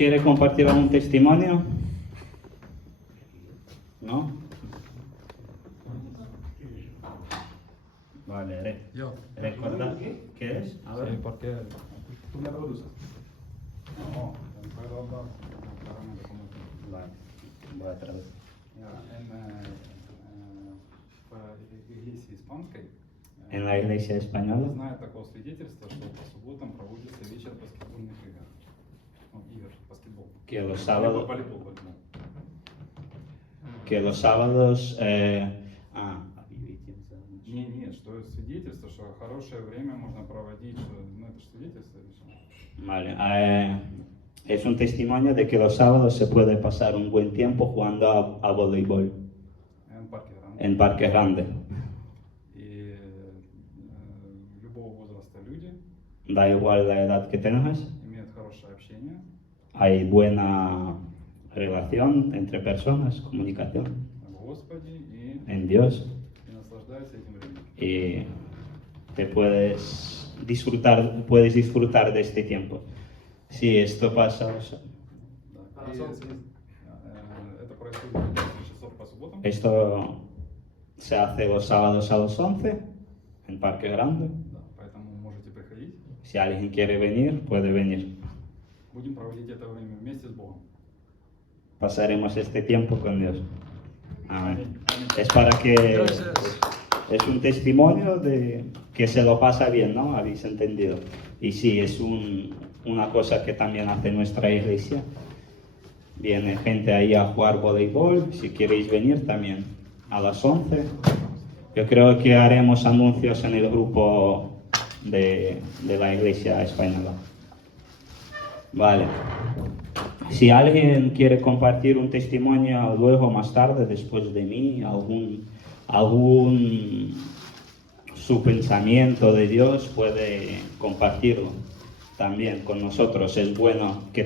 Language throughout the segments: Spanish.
¿Quiere compartir algún testimonio? ¿No? Vale, Yo. recuerda. ¿Quieres? A ver. Sí, porque tú me produces. No, puedo hablar claramente como tú. Vale, voy a traducir. В Игlesia Испанской En la iglesia española. знаю такого свидетельства, что по субботам проводится вечер баскетбольных игр. Ну, игр, баскетбол. Que los Либо sábados. волейбол. Que los sábados. Не, что свидетельство, что хорошее время можно проводить, что, ну это же свидетельство или что? Vale, es un testimonio de que los sábados se puede pasar un buen tiempo jugando a voleibol En парке, да? en Parque Grande. И любого возраста люди Da igual la edad que tengas, имеют хорошее общение, hay buena relación entre personas, comunicación в Господе и en Dios наслаждаются этим временем. y te puedes disfrutar de este tiempo. Sí, esto pasa. Да. Это происходит в 11 часов по субботам. Esto se hace los sábados a las 11 en Parque Grande. Да, поэтому можете приходить. Si alguien quiere venir, puede venir. Будем проводить это время вместе с Богом. Pasaremos este tiempo con Dios. Amén. Es para que es un testimonio de que se lo pasa bien, ¿no? Habéis entendido. Y sí, es una cosa que también hace nuestra iglesia. Viene gente ahí a jugar voleibol. Si queréis venir también a las 11. Yo creo que haremos anuncios en el grupo de la iglesia española. Vale. Si alguien quiere compartir un testimonio luego, más tarde, después de mí, algún su pensamiento de Dios, puede compartirlo también con nosotros. Es bueno que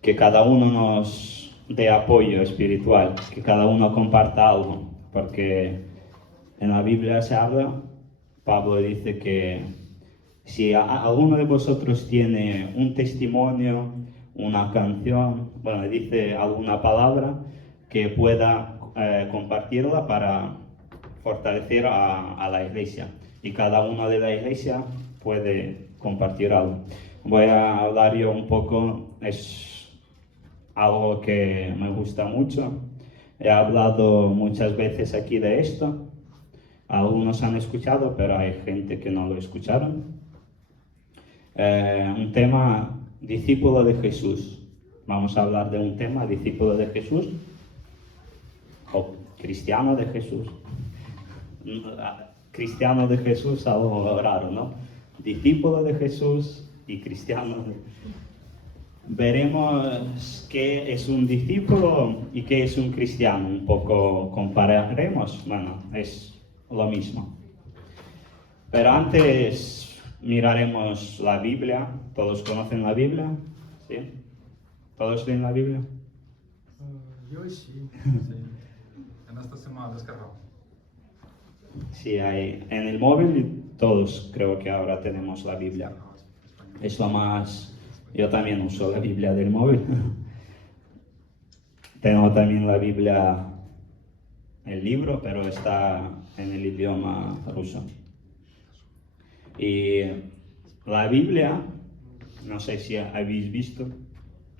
que cada uno nos dé apoyo espiritual, que cada uno comparta algo, porque en la Biblia se habla, Pablo dice que si alguno de vosotros tiene un testimonio, una canción, bueno, dice alguna palabra que pueda compartirla para fortalecer a la iglesia. Y cada uno de la iglesia puede compartir algo. Voy a hablar yo un poco, es algo que me gusta mucho. He hablado muchas veces aquí de esto. Algunos han escuchado, pero hay gente que no lo escucharon. Un tema, discípulo de Jesús. Vamos a hablar de un tema, discípulo de Jesús o cristiano de Jesús. Cristiano de Jesús, algo raro, ¿no? Discípulo de Jesús y cristiano. Veremos qué es un discípulo y qué es un cristiano. Un poco compararemos. Bueno, es lo mismo. Pero antes miraremos la Biblia. ¿Todos conocen la Biblia? ¿Sí? ¿Todos leen la Biblia? Yo sí. En esta semana descargado. Sí, hay en el móvil todos creo que ahora tenemos la Biblia. Es lo más... Yo también uso la Biblia del móvil. Tengo también la Biblia, el libro, pero está en el idioma ruso. Y la Biblia, no sé si habéis visto,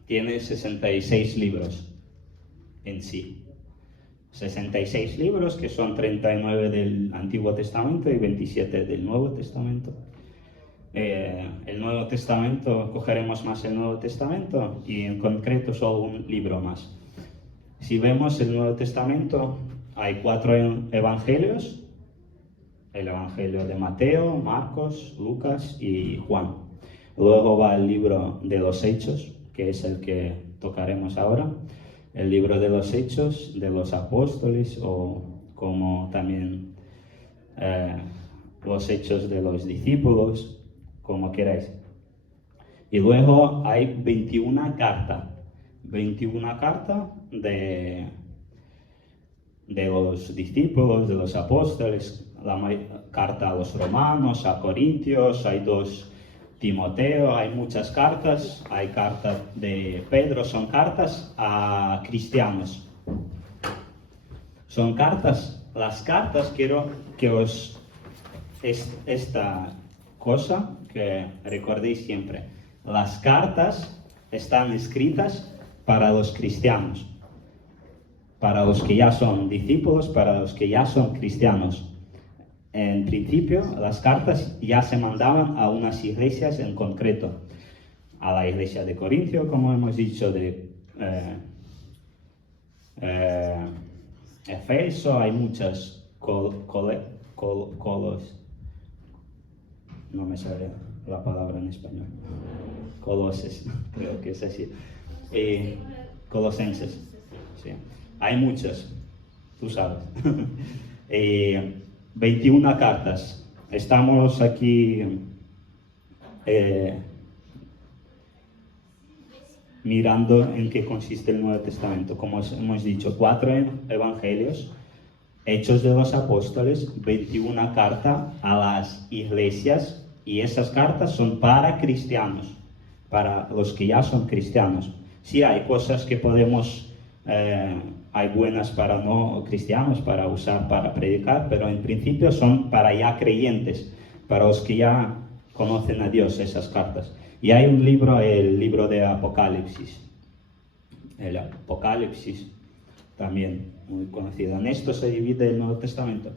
tiene 66 libros en sí. 66 libros, que son 39 del Antiguo Testamento y 27 del Nuevo Testamento. El Nuevo Testamento, cogeremos más el Nuevo Testamento y en concreto solo un libro más. Si vemos el Nuevo Testamento, hay 4 evangelios: el Evangelio de Mateo, Marcos, Lucas y Juan. Luego va el libro de los Hechos, que es el que tocaremos ahora. El libro de los Hechos de los Apóstoles, o como también los Hechos de los Discípulos, como queráis. Y luego hay 21 cartas. 21 cartas de los discípulos, de los apóstoles, la carta a los romanos, a Corintios, hay 2 Timoteo, hay muchas cartas, hay cartas de Pedro, son cartas a cristianos. Son cartas, las cartas quiero que esta cosa que recordéis siempre. Las cartas están escritas para los cristianos, para los que ya son discípulos, para los que ya son cristianos. En principio, las cartas ya se mandaban a unas iglesias en concreto, a la iglesia de Corintio, como hemos dicho, de Efeso, hay muchas, no me sale la palabra en español, Coloses, creo que es así, Colosenses, sí. Hay muchas, tú sabes. 21 cartas. Estamos aquí mirando en qué consiste el Nuevo Testamento. Como hemos dicho, 4 evangelios, Hechos de los Apóstoles, 21 cartas a las iglesias, y esas cartas son para cristianos, para los que ya son cristianos. Sí, hay cosas que podemos... hay buenas para no cristianos, para usar, para predicar, pero en principio son para ya creyentes, para los que ya conocen a Dios, esas cartas. Y hay un libro, el libro de Apocalipsis. El Apocalipsis, también muy conocido. En esto se divide el Nuevo Testamento.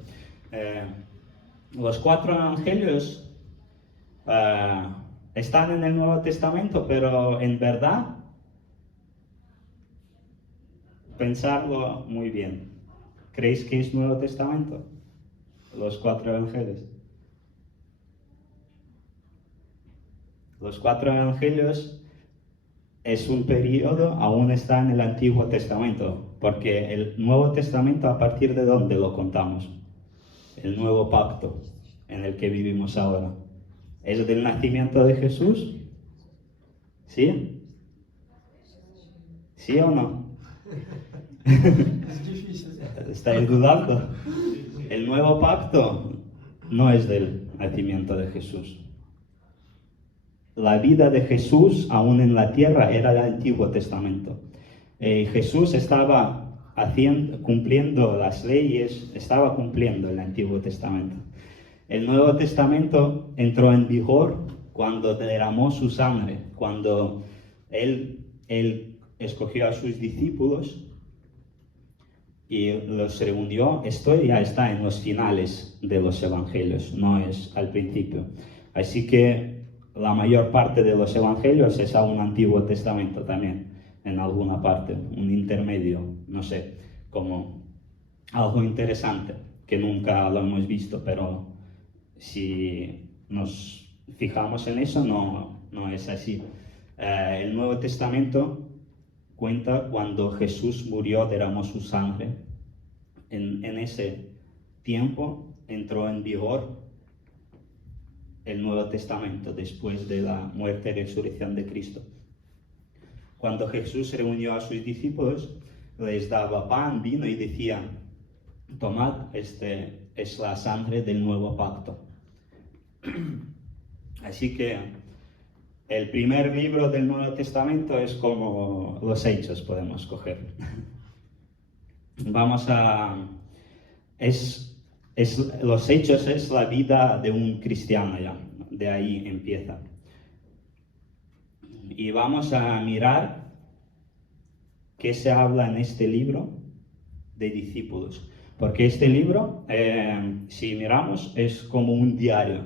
Los 4 evangelios están en el Nuevo Testamento, pero en verdad, pensarlo muy bien. ¿Creéis que es Nuevo Testamento? Los 4 evangelios. Los 4 evangelios es un periodo, aún está en el Antiguo Testamento, porque el Nuevo Testamento, ¿a partir de dónde lo contamos? El nuevo pacto en el que vivimos ahora. ¿Es del nacimiento de Jesús? ¿Sí? ¿Sí o no? Es difícil. ¿Estáis dudando? El nuevo pacto no es del nacimiento de Jesús. La vida de Jesús, aún en la tierra, era el Antiguo Testamento. Jesús estaba cumpliendo las leyes, estaba cumpliendo el Antiguo Testamento. El Nuevo Testamento entró en vigor cuando derramó su sangre, cuando Él escogió a sus discípulos y los reunió. Esto ya está en los finales de los evangelios, no es al principio. Así que la mayor parte de los evangelios es aún Antiguo Testamento también, en alguna parte, un intermedio, no sé, como algo interesante que nunca lo hemos visto, pero si nos fijamos en eso, no es así. El Nuevo Testamento cuenta cuando Jesús murió, derramó su sangre. En ese tiempo entró en vigor el Nuevo Testamento, después de la muerte y resurrección de Cristo. Cuando Jesús reunió a sus discípulos, les daba pan, vino y decía: tomad, este es la sangre del nuevo pacto. Así que el primer libro del Nuevo Testamento es como los Hechos, podemos coger. Los Hechos es la vida de un cristiano ya, de ahí empieza. Y vamos a mirar qué se habla en este libro de discípulos. Porque este libro, si miramos, es como un diario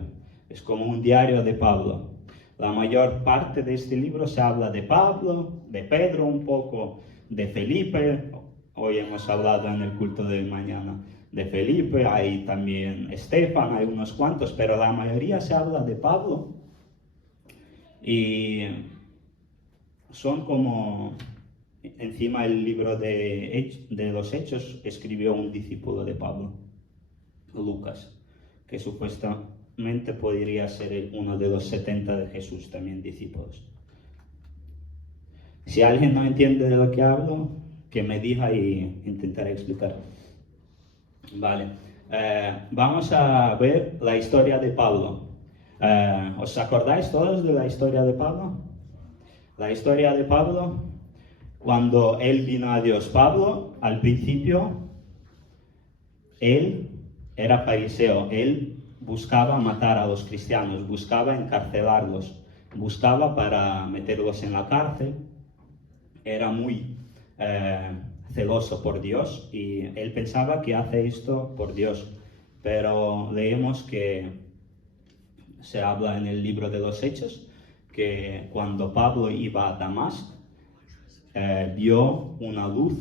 de Pablo. La mayor parte de este libro se habla de Pablo, de Pedro un poco, de Felipe. Hoy hemos hablado en el culto de mañana de Felipe, hay también Estefan, hay unos cuantos, pero la mayoría se habla de Pablo. Y son como, encima el libro de los Hechos escribió un discípulo de Pablo, Lucas, que supuestamente podría ser uno de los 70 de Jesús, también discípulos. Si alguien no entiende de lo que hablo, que me diga y intentaré explicar. Vale, vamos a ver la historia de Pablo. ¿Os acordáis todos de la historia de Pablo? La historia de Pablo, cuando él vino a Dios. Pablo, al principio, él era fariseo, él buscaba matar a los cristianos, buscaba encarcelarlos, buscaba para meterlos en la cárcel, era muy celoso por Dios y él pensaba que hace esto por Dios, pero leemos que se habla en el libro de los Hechos que cuando Pablo iba a Damasco, vio una luz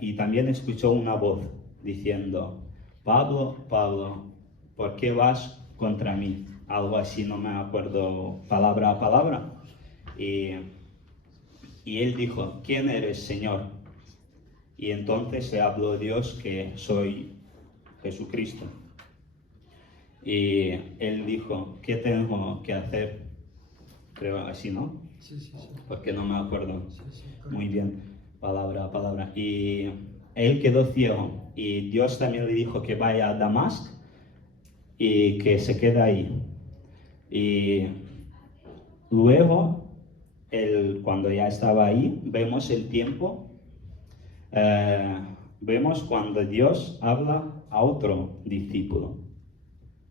y también escuchó una voz diciendo: Pablo, Pablo, ¿por qué vas contra mí? Algo así, no me acuerdo palabra a palabra. Y él dijo: ¿quién eres, Señor? Y entonces le habló Dios que soy Jesucristo. Y él dijo: ¿qué tengo que hacer? Creo así, ¿no? Sí, sí, sí. Porque no me acuerdo Sí, sí, muy bien, palabra a palabra. Y él quedó ciego y Dios también le dijo que vaya a Damasco y que se quede ahí. Y luego, cuando ya estaba ahí, vemos el tiempo, vemos cuando Dios habla a otro discípulo.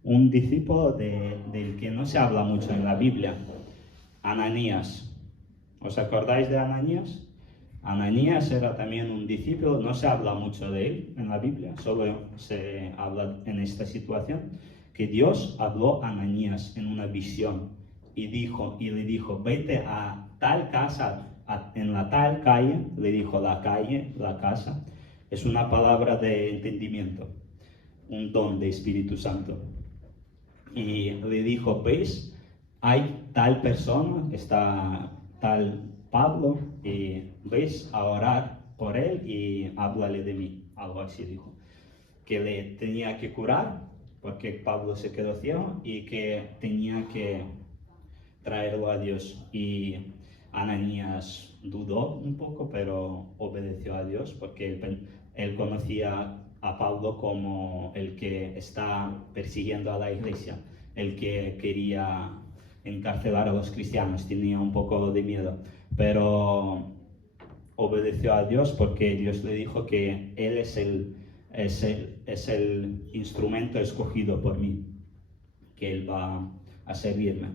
Un discípulo del que no se habla mucho en la Biblia, Ananías. ¿Os acordáis de Ananías? Ananías era también un discípulo, no se habla mucho de él en la Biblia, solo se habla en esta situación, que Dios habló a Ananías en una visión y le dijo: vete a tal casa, en la tal calle, le dijo la calle, la casa, es una palabra de entendimiento, un don de Espíritu Santo. Y le dijo: ¿veis? Hay tal persona, está tal Pablo, y ves a orar por él y háblale de mí, algo así dijo. Que le tenía que curar porque Pablo se quedó ciego y que tenía que traerlo a Dios. Y Ananías dudó un poco, pero obedeció a Dios porque él conocía a Pablo como el que está persiguiendo a la iglesia, el que quería encarcelar a los cristianos, tenía un poco de miedo, pero obedeció a Dios porque Dios le dijo que él es el instrumento escogido por mí, que él va a servirme.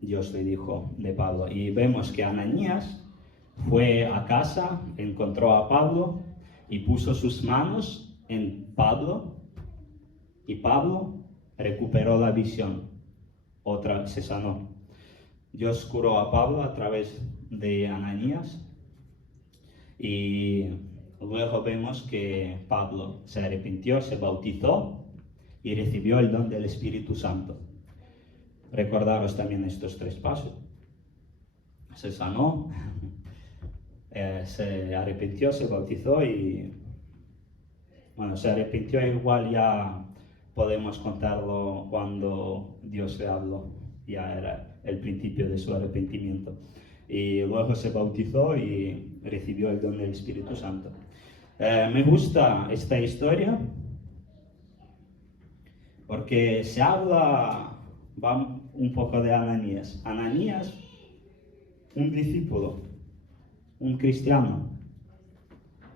Dios le dijo de Pablo. Y vemos que Ananías fue a casa, encontró a Pablo y puso sus manos en Pablo, y Pablo recuperó la visión. Otra se sanó. Dios curó a Pablo a través de Ananías y luego vemos que Pablo se arrepintió, se bautizó y recibió el don del Espíritu Santo. Recordaros también estos 3 pasos. Se sanó, se arrepintió, se bautizó y bueno, se arrepintió, igual ya podemos contarlo cuando Dios le habló, ya era el principio de su arrepentimiento. Y luego se bautizó y recibió el don del Espíritu Santo. Me gusta esta historia porque se habla un poco de Ananías. Ananías, un discípulo, un cristiano.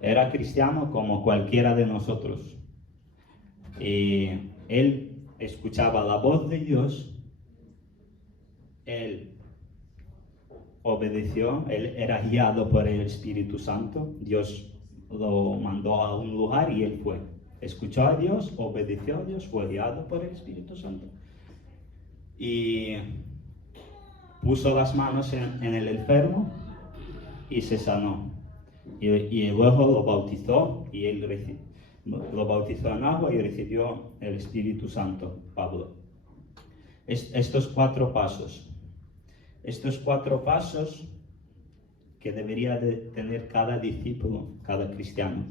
Era cristiano como cualquiera de nosotros. Y él escuchaba la voz de Dios, él obedeció, él era guiado por el Espíritu Santo. Dios lo mandó a un lugar y él fue. Escuchó a Dios, obedeció a Dios, fue guiado por el Espíritu Santo. Y puso las manos en el enfermo y se sanó. Y luego lo bautizó y él lo bautizó en agua y recibió el Espíritu Santo, Pablo. Estos 4 pasos que debería de tener cada discípulo, cada cristiano.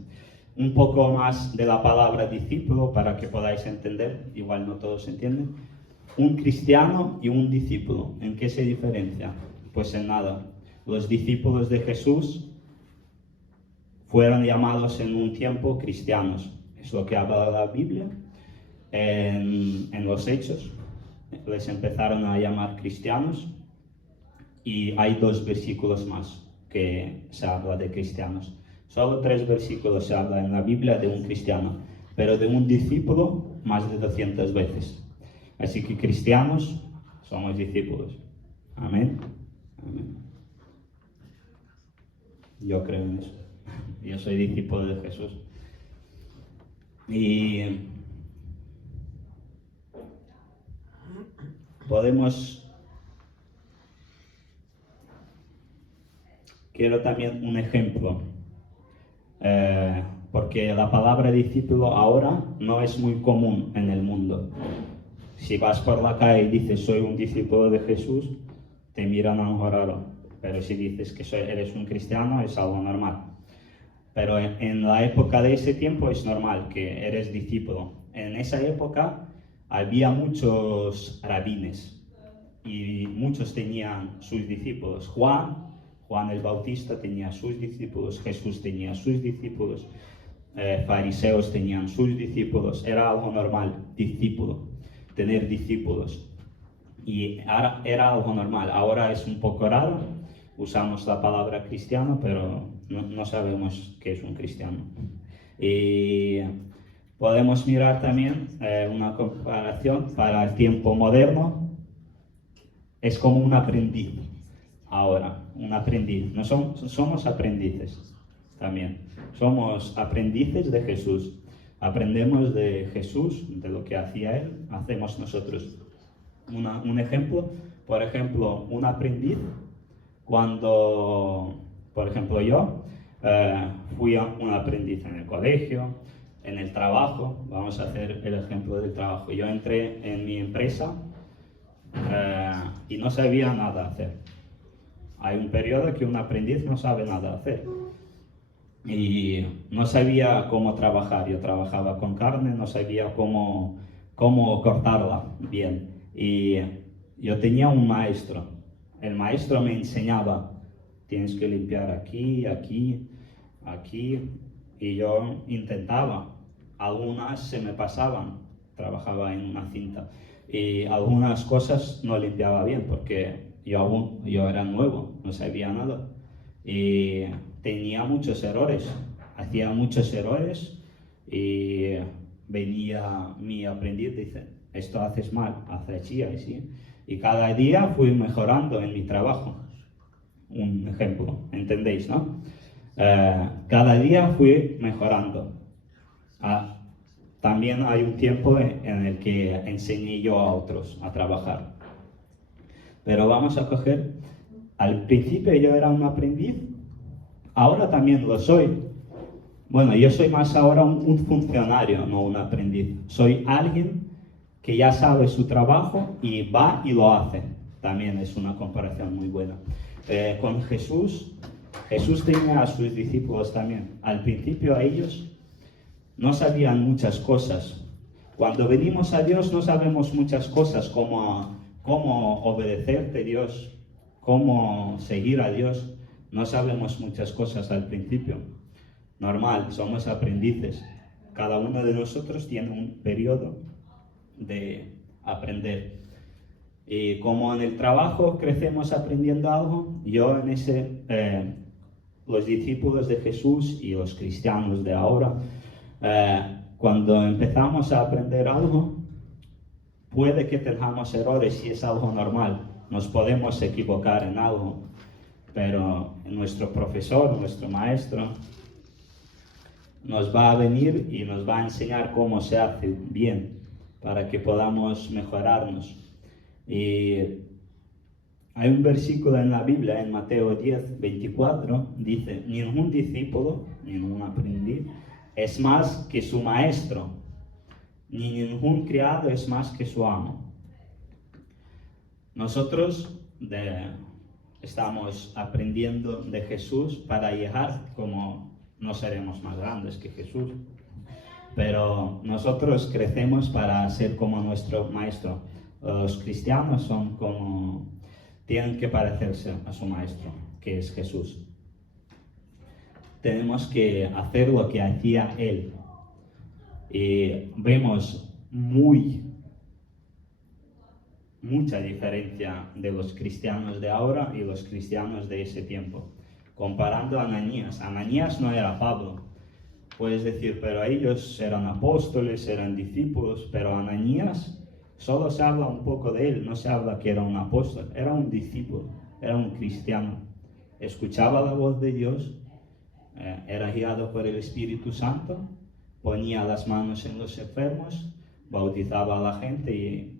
Un poco más de la palabra discípulo para que podáis entender, igual no todos entienden. Un cristiano y un discípulo, ¿en qué se diferencia? Pues en nada. Los discípulos de Jesús fueron llamados en un tiempo cristianos, es lo que habla la Biblia. en los Hechos. Les empezaron a llamar cristianos y hay 2 versículos más que se habla de cristianos. Solo 3 versículos se habla en la Biblia de un cristiano, pero de un discípulo más de 200 veces. Así que cristianos somos discípulos. Amén. Amén. Yo creo en eso. Yo soy discípulo de Jesús. Y quiero también un ejemplo, porque la palabra discípulo ahora no es muy común en el mundo. Si vas por la calle y dices soy un discípulo de Jesús, te miran algo raro, pero si dices que eres un cristiano es algo normal. Pero en la época de ese tiempo es normal que eres discípulo. En esa época había muchos rabines y muchos tenían sus discípulos. Juan el Bautista tenía sus discípulos, Jesús tenía sus discípulos, fariseos tenían sus discípulos. Era algo normal, tener discípulos. Y era algo normal. Ahora es un poco raro. Usamos la palabra cristiano, pero no sabemos qué es un cristiano. Y podemos mirar también una comparación para el tiempo moderno. Es como un aprendiz. Ahora, un aprendiz. No somos aprendices también. Somos aprendices de Jesús. Aprendemos de Jesús, de lo que hacía Él, hacemos nosotros. Un ejemplo, por ejemplo, un aprendiz, cuando, por ejemplo, yo fui un aprendiz en el colegio, en el trabajo. Vamos a hacer el ejemplo del trabajo. Yo entré en mi empresa y no sabía nada hacer. Hay un periodo que un aprendiz no sabe nada hacer. Y no sabía cómo trabajar. Yo trabajaba con carne, no sabía cómo cortarla bien. Y yo tenía un maestro. El maestro me enseñaba, tienes que limpiar aquí, aquí, aquí. Y yo intentaba. Algunas se me pasaban. Trabajaba en una cinta. Y algunas cosas no limpiaba bien porque yo era nuevo, no sabía nada. Y tenía muchos errores, hacía muchos errores y venía mi aprendiz y dice, esto haces mal, haz así, así. Y cada día fui mejorando en mi trabajo. Un ejemplo, ¿entendéis, no? Cada día fui mejorando. También hay un tiempo en el que enseñé yo a otros a trabajar. Pero vamos a coger, al principio yo era un aprendiz, ahora también lo soy. Bueno, yo soy más ahora un funcionario, no un aprendiz. Soy alguien que ya sabe su trabajo y va y lo hace. También es una comparación muy buena. Con Jesús tenía a sus discípulos también. Al principio a ellos no sabían muchas cosas. Cuando venimos a Dios no sabemos muchas cosas, como cómo obedecerte a Dios, cómo seguir a Dios. No sabemos muchas cosas al principio. Normal, somos aprendices. Cada uno de nosotros tiene un periodo de aprender. Y como en el trabajo crecemos aprendiendo algo, yo los discípulos de Jesús y los cristianos de ahora, cuando empezamos a aprender algo, puede que tengamos errores y es algo normal. Nos podemos equivocar en algo, pero nuestro profesor, nuestro maestro, nos va a venir y nos va a enseñar cómo se hace bien para que podamos mejorarnos. Y hay un versículo en la Biblia, en Mateo 10, 24, dice, ningún discípulo, ningún aprendiz, es más que su maestro, ni ningún criado es más que su amo. Nosotros estamos aprendiendo de Jesús para llegar, como no seremos más grandes que Jesús, pero nosotros crecemos para ser como nuestro maestro. Los cristianos tienen que parecerse a su maestro, que es Jesús. Tenemos que hacer lo que hacía Él. Y vemos mucha diferencia de los cristianos de ahora y los cristianos de ese tiempo. Comparando a Ananías. Ananías no era Pablo. Puedes decir, pero ellos eran apóstoles, eran discípulos, pero Ananías solo se habla un poco de él, no se habla que era un apóstol, era un discípulo, era un cristiano. Escuchaba la voz de Dios, era guiado por el Espíritu Santo, ponía las manos en los enfermos, bautizaba a la gente y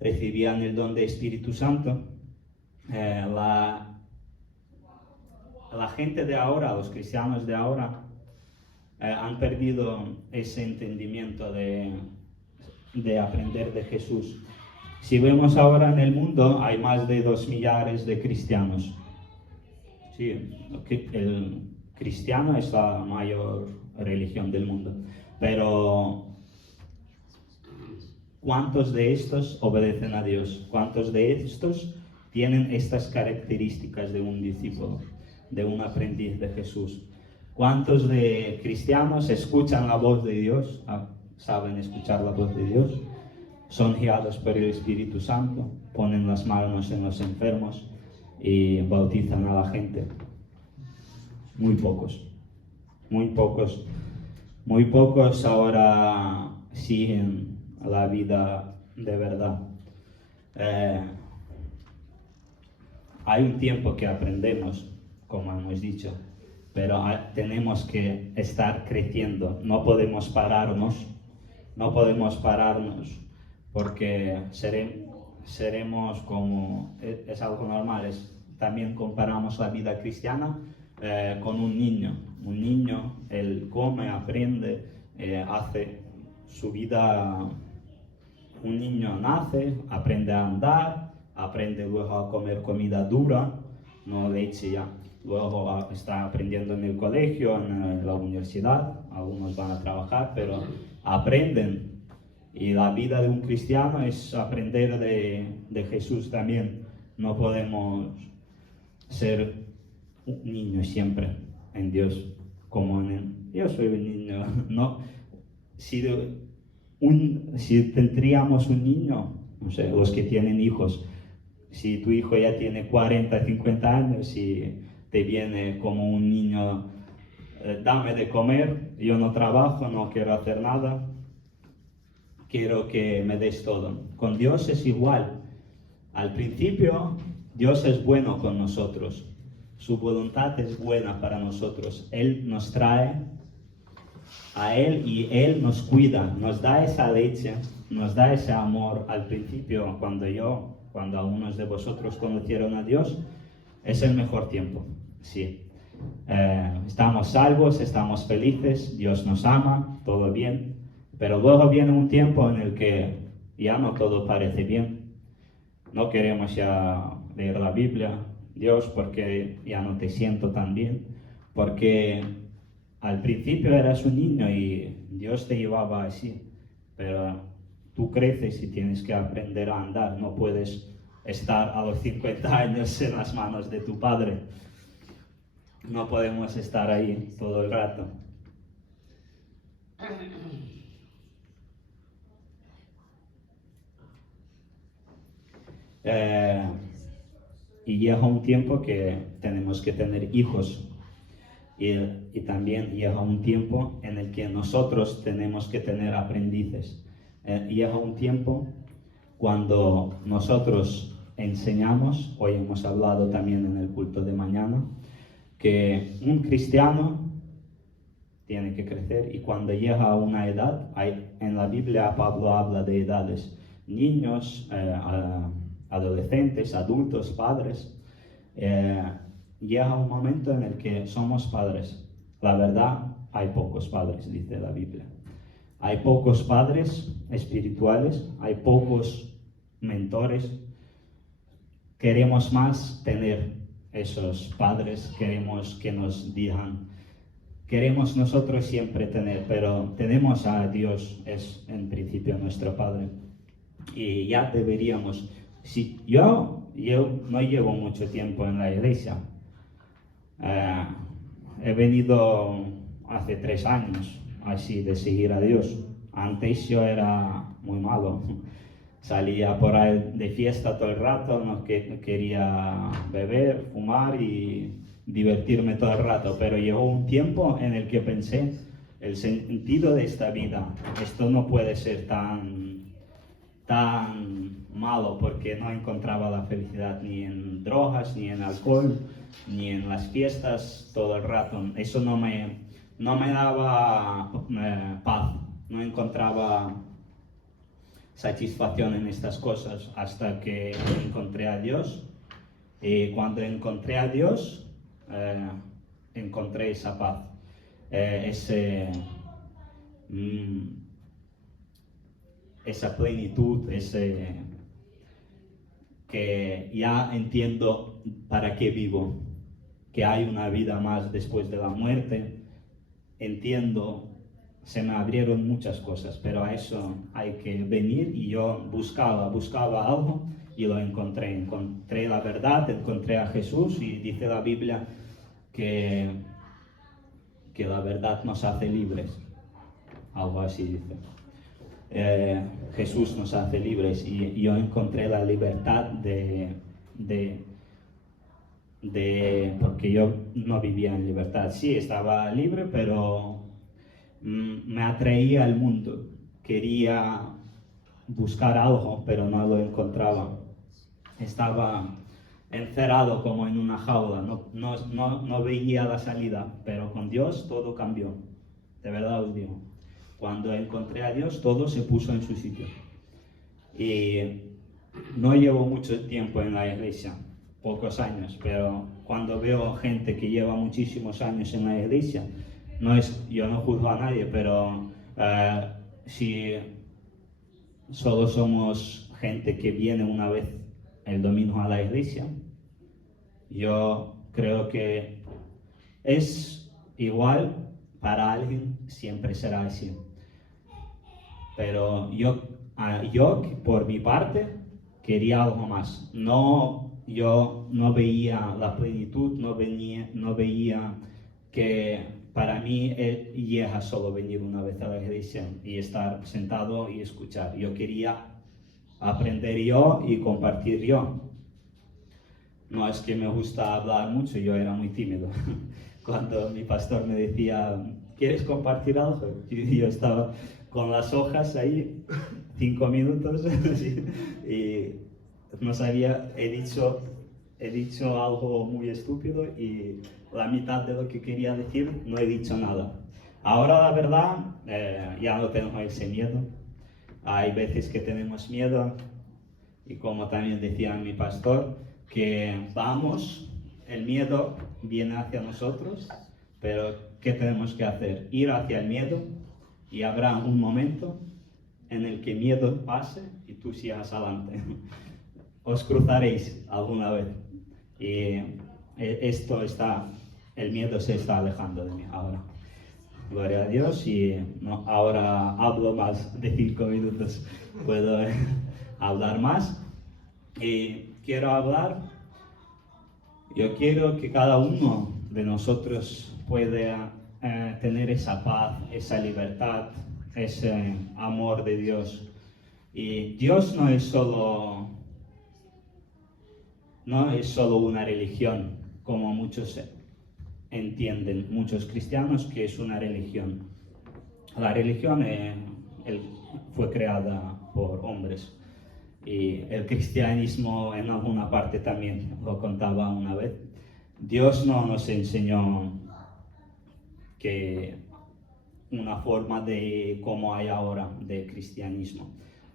recibían el don del Espíritu Santo. La gente de ahora, los cristianos de ahora, han perdido ese entendimiento de aprender de Jesús. Si vemos ahora en el mundo, hay más de 2 millares de cristianos. Sí, el cristiano es la mayor religión del mundo. Pero ¿cuántos de estos obedecen a Dios? ¿Cuántos de estos tienen estas características de un discípulo, de un aprendiz de Jesús? ¿Cuántos de cristianos escuchan la voz de Dios? ¿Saben escuchar la voz de Dios? Son guiados por el Espíritu Santo, ponen las manos en los enfermos y bautizan a la gente. Muy pocos. Muy pocos. Muy pocos ahora siguen la vida de verdad. Hay un tiempo que aprendemos, como hemos dicho, pero tenemos que estar creciendo. No podemos pararnos porque seremos como, es algo normal. También comparamos la vida cristiana con un niño. Un niño, él come, aprende, hace su vida. Un niño nace, aprende a andar, aprende luego a comer comida dura, no leche ya. Luego está aprendiendo en el colegio, en la universidad, algunos van a trabajar, pero aprenden. Y la vida de un cristiano es aprender de Jesús también. No podemos ser un niño siempre en Dios, como yo soy un niño, ¿no? Si tendríamos un niño, no sé, los que tienen hijos, si tu hijo ya tiene 40, 50 años y te viene como un niño, dame de comer, yo no trabajo, no quiero hacer nada, quiero que me des todo. Con Dios es igual. Al principio, Dios es bueno con nosotros. Su voluntad es buena para nosotros. Él nos trae a Él y Él nos cuida, nos da esa leche, nos da ese amor. Al principio, cuando algunos de vosotros conocieron a Dios, es el mejor tiempo, sí. Estamos salvos, estamos felices, Dios nos ama, todo bien, pero luego viene un tiempo en el que ya no todo parece bien. No queremos ya leer la Biblia, Dios, porque ya no te siento tan bien, porque al principio eras un niño y Dios te llevaba así, pero tú creces y tienes que aprender a andar, no puedes estar a los 50 años en las manos de tu padre. No podemos estar ahí todo el rato. Y llega un tiempo que tenemos que tener hijos. Y también llega un tiempo en el que nosotros tenemos que tener aprendices. Llega un tiempo cuando nosotros enseñamos, hoy hemos hablado también en el culto de mañana, que un cristiano tiene que crecer y cuando llega a una edad, en la Biblia Pablo habla de edades, niños, adolescentes, adultos, padres. Llega un momento en el que somos padres. La verdad, hay pocos padres, dice la Biblia. Hay pocos padres espirituales, hay pocos mentores. Queremos más tener esos padres, queremos que nos digan, queremos nosotros siempre tener, pero tenemos a Dios, es en principio nuestro Padre. Y ya deberíamos, si yo no llevo mucho tiempo en la iglesia, he venido hace 3 años así de seguir a Dios Antes yo era muy malo. Salía por ahí de fiesta todo el rato, no quería beber, fumar y divertirme todo el rato. Pero llegó un tiempo en el que pensé, el sentido de esta vida, esto no puede ser tan malo, porque no encontraba la felicidad ni en drogas, ni en alcohol, ni en las fiestas todo el rato. Eso no me daba paz, no encontraba satisfacción en estas cosas hasta que encontré a Dios. Y cuando encontré a Dios, encontré esa paz, esa plenitud, que ya entiendo para qué vivo, que hay una vida más después de la muerte. Entiendo, se me abrieron muchas cosas, pero a eso hay que venir, y yo buscaba algo y lo encontré la verdad, encontré a Jesús, y dice la Biblia que la verdad nos hace libres, algo así dice. Jesús nos hace libres, y yo encontré la libertad porque yo no vivía en libertad. Sí, estaba libre, pero me atraía al mundo. Quería buscar algo, pero no lo encontraba. Estaba encerrado como en una jaula, no veía la salida, pero con Dios todo cambió. De verdad os digo. Cuando encontré a Dios, todo se puso en su sitio. Y no llevo mucho tiempo en la iglesia, pocos años, pero cuando veo gente que lleva muchísimos años en la iglesia, yo no juzgo a nadie, pero si solo somos gente que viene una vez el domingo a la iglesia, yo creo que es igual, para alguien siempre será así. Pero yo por mi parte quería algo más. Yo no veía la plenitud, no veía que para mí llega solo venir una vez a la iglesia y estar sentado y escuchar. Yo quería aprender yo y compartir yo. No es que me gusta hablar mucho, yo era muy tímido. Cuando mi pastor me decía, ¿quieres compartir algo? Y yo estaba con las hojas ahí, 5 minutos, y no sabía, he dicho algo muy estúpido, y la mitad de lo que quería decir no he dicho nada. Ahora la verdad, ya no tengo ese miedo. Hay veces que tenemos miedo, y como también decía mi pastor, que el miedo viene hacia nosotros, pero ¿qué tenemos que hacer? Ir hacia el miedo, y habrá un momento en el que el miedo pase y tú sigas adelante. Os cruzaréis alguna vez, y el miedo se está alejando de mí ahora. Gloria a Dios. Y ahora hablo más de 5 minutos, puedo hablar más. Y yo quiero que cada uno de nosotros pueda tener esa paz, esa libertad, ese amor de Dios. Y Dios no es solo una religión, como muchos entienden, muchos cristianos, que es una religión. La religión fue creada por hombres, y el cristianismo en alguna parte también, lo contaba una vez. Dios no nos enseñó que una forma de como hay ahora de cristianismo.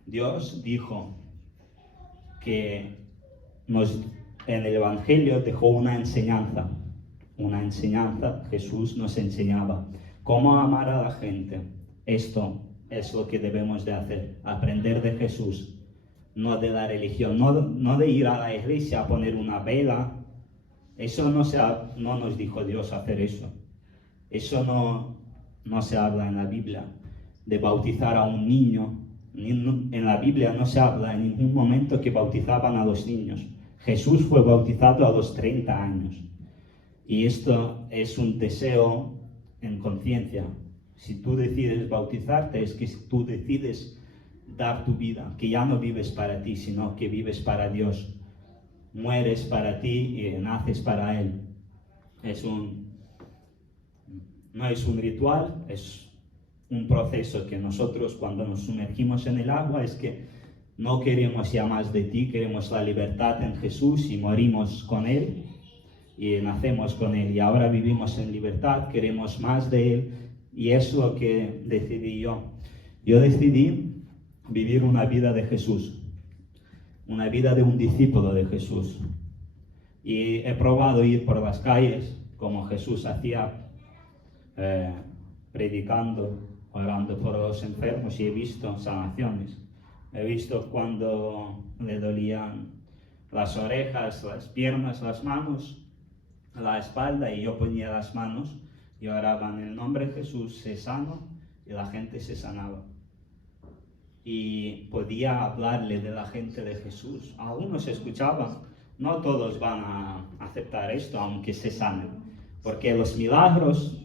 Dios dijo que en el Evangelio dejó una enseñanza. Jesús nos enseñaba cómo amar a la gente. Esto es lo que debemos de hacer, aprender de Jesús, no de la religión, no de ir a la iglesia a poner una vela. Eso no nos dijo Dios hacer eso. Eso no se habla en la Biblia, de bautizar a un niño. En la Biblia no se habla en ningún momento que bautizaban a los niños. Jesús fue bautizado a los 30 años. Y esto es un deseo en conciencia. Si tú decides bautizarte, es que tú decides dar tu vida, que ya no vives para ti, sino que vives para Dios. Mueres para ti y naces para Él. No es un ritual, es un proceso que nosotros cuando nos sumergimos en el agua es que no queremos ya más de ti, queremos la libertad en Jesús y morimos con Él y nacemos con Él y ahora vivimos en libertad, queremos más de Él y es lo que decidí yo. Yo decidí vivir una vida de Jesús, una vida de un discípulo de Jesús. Y he probado ir por las calles como Jesús hacía, predicando, orando por los enfermos y he visto sanaciones. He visto cuando le dolían las orejas, las piernas, las manos, la espalda y yo ponía las manos y oraba en el nombre de Jesús, se sanó y la gente se sanaba. Y podía hablarle de la gente de Jesús. Algunos escuchaban, no todos van a aceptar esto, aunque se sanen, porque los milagros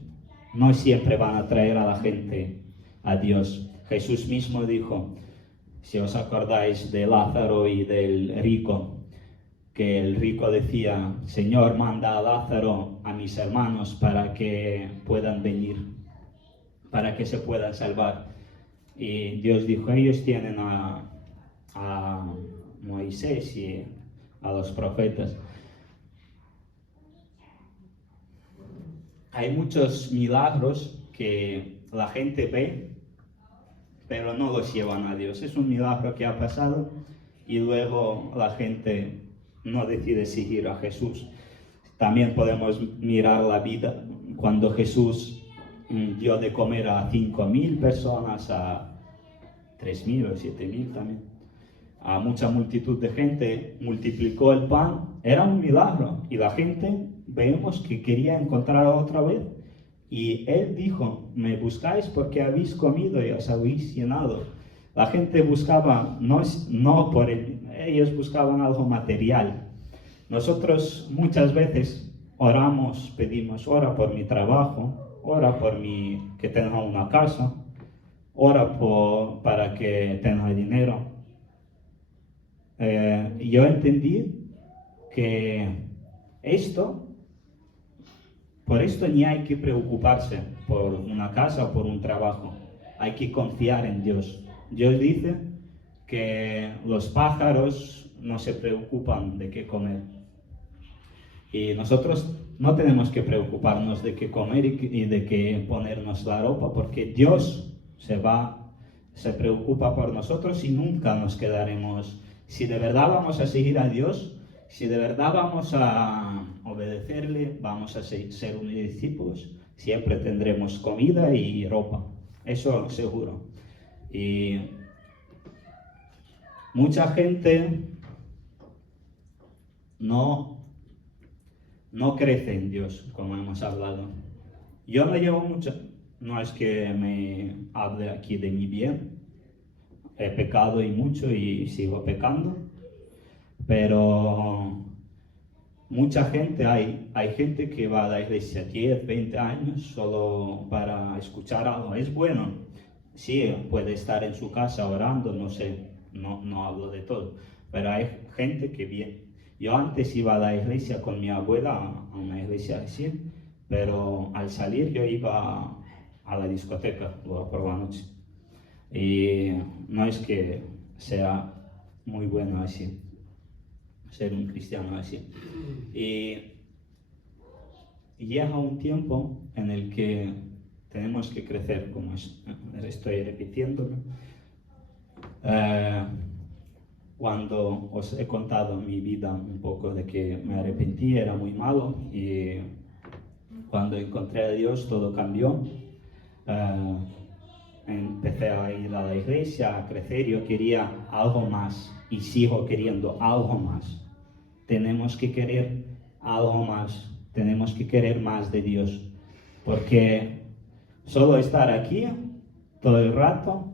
no siempre van a traer a la gente a Dios. Jesús mismo dijo, si os acordáis de Lázaro y del rico, que el rico decía, Señor, manda a Lázaro a mis hermanos para que puedan venir, para que se puedan salvar. Y Dios dijo, ellos tienen a Moisés y a los profetas. Hay muchos milagros que la gente ve, pero no los llevan a Dios. Es un milagro que ha pasado y luego la gente no decide seguir a Jesús. También podemos mirar la vida cuando Jesús dio de comer a 5.000 personas, a 3.000 o 7.000 también, a mucha multitud de gente, multiplicó el pan, era un milagro y la gente vemos que quería encontrarlo otra vez y él dijo, me buscáis porque habéis comido y os habéis llenado. La gente buscaba, no por ellos buscaban algo material. Nosotros muchas veces oramos, pedimos, ora por mi trabajo, ora por que tenga una casa, ora para que tenga dinero. Yo entendí que por esto ni hay que preocuparse por una casa o por un trabajo. Hay que confiar en Dios. Dios dice que los pájaros no se preocupan de qué comer. Y nosotros no tenemos que preocuparnos de qué comer y de qué ponernos la ropa, porque Dios se preocupa por nosotros y nunca nos quedaremos. Si de verdad vamos a seguir a Dios, si de verdad vamos a obedecerle, vamos a ser unos discípulos, siempre tendremos comida y ropa, eso seguro. Y mucha gente no crece en Dios, como hemos hablado. Yo no llevo mucho, no es que me hable aquí de mi bien, he pecado y mucho y sigo pecando, pero mucha gente, hay gente que va a la iglesia 10, 20 años solo para escuchar algo. Es bueno, sí, puede estar en su casa orando, no sé, no hablo de todo, pero hay gente que viene. Yo antes iba a la iglesia con mi abuela, a una iglesia así, pero al salir yo iba a la discoteca luego por la noche. Y no es que sea muy bueno así, ser un cristiano así. Y llega un tiempo en el que tenemos que crecer, como estoy repitiéndolo. Cuando os he contado mi vida un poco de que me arrepentí, era muy malo y cuando encontré a Dios todo cambió. Empecé a ir a la iglesia, a crecer, yo quería algo más y sigo queriendo algo más. Tenemos que querer algo más, tenemos que querer más de Dios, porque solo estar aquí todo el rato,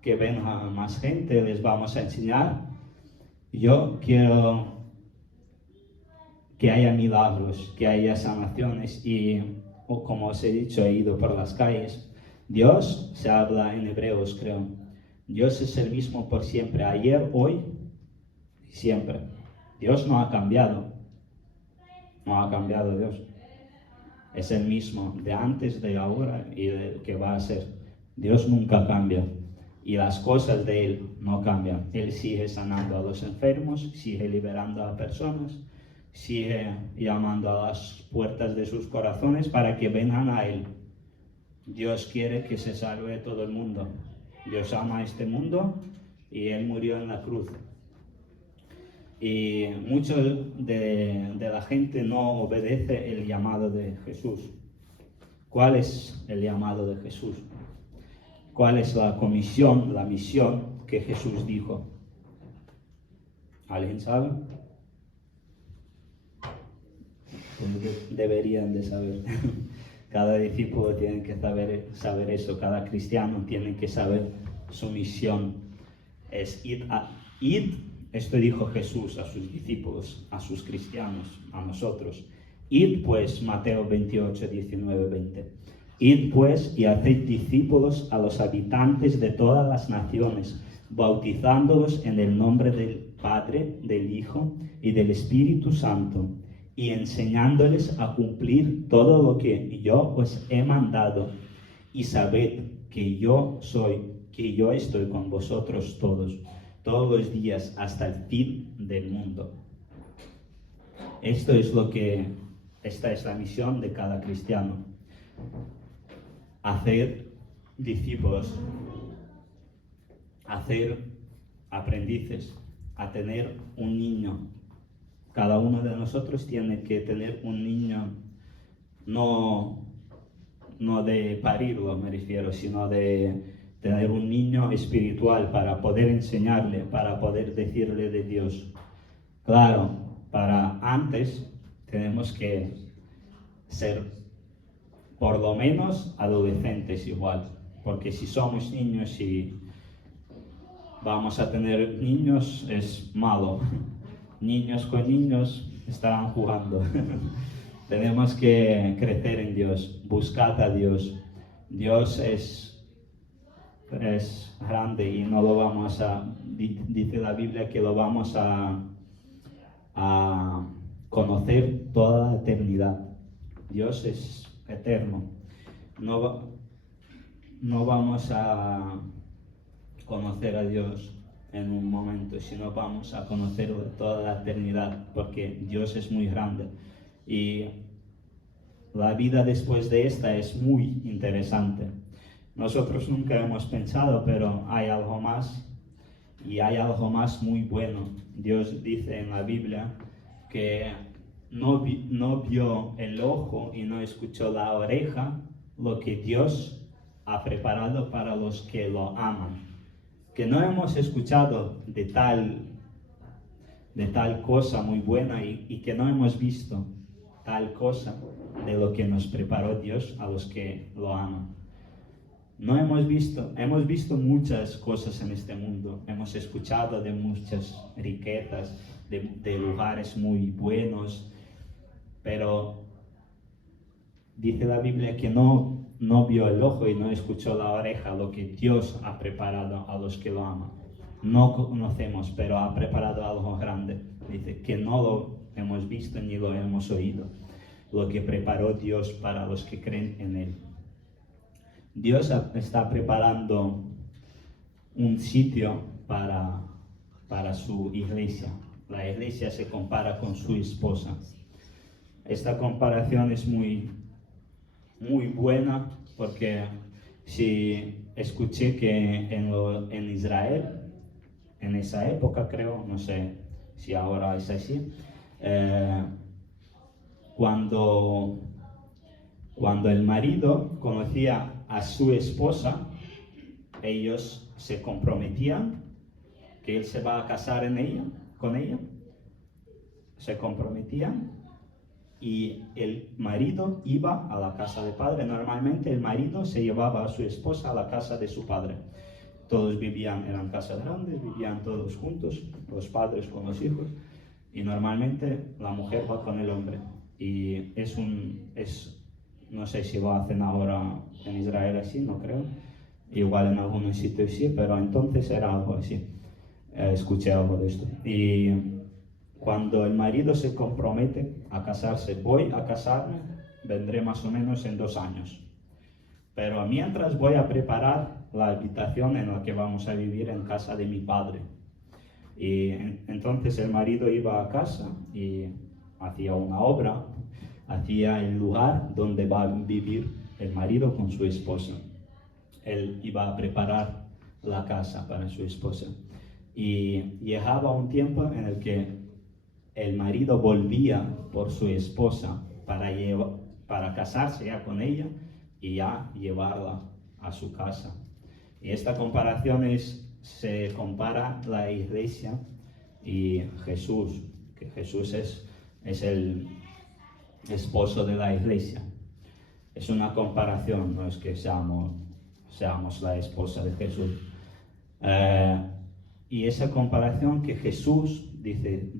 que venga más gente, les vamos a enseñar. Yo quiero que haya milagros, que haya sanaciones y, como os he dicho, he ido por las calles. Dios, se habla en Hebreos, creo. Dios es el mismo por siempre, ayer, hoy y siempre. Dios no ha cambiado. No ha cambiado Dios. Es el mismo de antes, de ahora y del que va a ser. Dios nunca cambia. Y las cosas de Él no cambian. Él sigue sanando a los enfermos, sigue liberando a personas, sigue llamando a las puertas de sus corazones para que vengan a Él. Dios quiere que se salve todo el mundo. Dios ama a este mundo y Él murió en la cruz. Y mucho de la gente no obedece el llamado de Jesús. ¿Cuál es el llamado de Jesús? ¿Cuál es la comisión, la misión que Jesús dijo? ¿Alguien sabe? Pues deberían de saber. Cada discípulo tiene que saber eso. Cada cristiano tiene que saber su misión. Es id. Esto dijo Jesús a sus discípulos, a sus cristianos, a nosotros. Id pues, Mateo 28, 19, 20. Id pues y haced discípulos a los habitantes de todas las naciones, bautizándolos en el nombre del Padre, del Hijo y del Espíritu Santo, y enseñándoles a cumplir todo lo que yo os he mandado. Y sabed que yo estoy con vosotros todos los días hasta el fin del mundo. Esta es la misión de cada cristiano. Hacer discípulos, hacer aprendices, a tener un niño. Cada uno de nosotros tiene que tener un niño, no de parirlo me refiero, sino de tener un niño espiritual para poder enseñarle, para poder decirle de Dios. Claro, para antes tenemos que ser por lo menos adolescentes igual, porque si somos niños y vamos a tener niños es malo. Niños con niños estarán jugando. Tenemos que crecer en Dios, buscar a Dios. Dios es grande y no lo vamos dice la Biblia que lo vamos a conocer toda la eternidad. Dios es eterno. No vamos a conocer a Dios en un momento, sino vamos a conocerlo toda la eternidad, porque Dios es muy grande. Y la vida después de esta es muy interesante. Nosotros nunca hemos pensado, pero hay algo más, y hay algo más muy bueno. Dios dice en la Biblia que no vio el ojo y no escuchó la oreja lo que Dios ha preparado para los que lo aman. Que no hemos escuchado de tal cosa muy buena y que no hemos visto tal cosa de lo que nos preparó Dios a los que lo aman. No hemos visto muchas cosas en este mundo, hemos escuchado de muchas riquezas, de lugares muy buenos, pero dice la Biblia que no vio el ojo y no escuchó la oreja lo que Dios ha preparado a los que lo aman. No conocemos, pero ha preparado algo grande. Dice que no lo hemos visto ni lo hemos oído, lo que preparó Dios para los que creen en Él. Dios está preparando un sitio para su iglesia. La iglesia se compara con su esposa. Esta comparación es muy buena, porque si escuché que en Israel, en esa época creo, no sé si ahora es así, cuando el marido conocía a su esposa, ellos se comprometían que él se va a casar con ella, se comprometían y el marido iba a la casa del padre. Normalmente el marido se llevaba a su esposa a la casa de su padre. Todos eran casas grandes, vivían todos juntos, los padres con los hijos, y normalmente la mujer va con el hombre. Y no sé si lo hacen ahora en Israel así, no creo. Igual en algunos sitios sí, pero entonces era algo así. Escuché algo de esto. Y cuando el marido se compromete a casarse, voy a casarme, vendré más o menos en 2 años. Pero mientras voy a preparar la habitación en la que vamos a vivir en casa de mi padre. Y entonces el marido iba a casa y hacía una obra, hacía el lugar donde va a vivir el marido con su esposa. Él iba a preparar la casa para su esposa. Y llegaba un tiempo en el que el marido volvía por su esposa para casarse ya con ella y ya llevarla a su casa. Y esta comparación se compara la iglesia y Jesús, que Jesús es el esposo de la iglesia. Es una comparación, no es que seamos la esposa de Jesús. Y esa comparación que Jesús dice,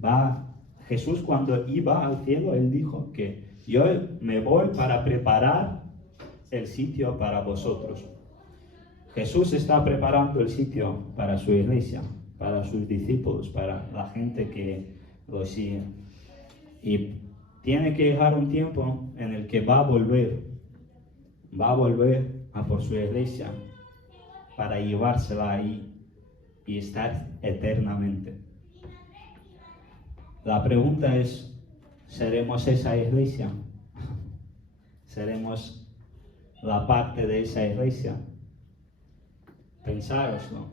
Jesús cuando iba al cielo, él dijo que yo me voy para preparar el sitio para vosotros. Jesús está preparando el sitio para su iglesia, para sus discípulos, para la gente que lo sigue. Y tiene que llegar un tiempo en el que va a volver a por su iglesia para llevársela ahí y estar eternamente. La pregunta es, ¿seremos esa iglesia? ¿Seremos la parte de esa iglesia? Pensároslo.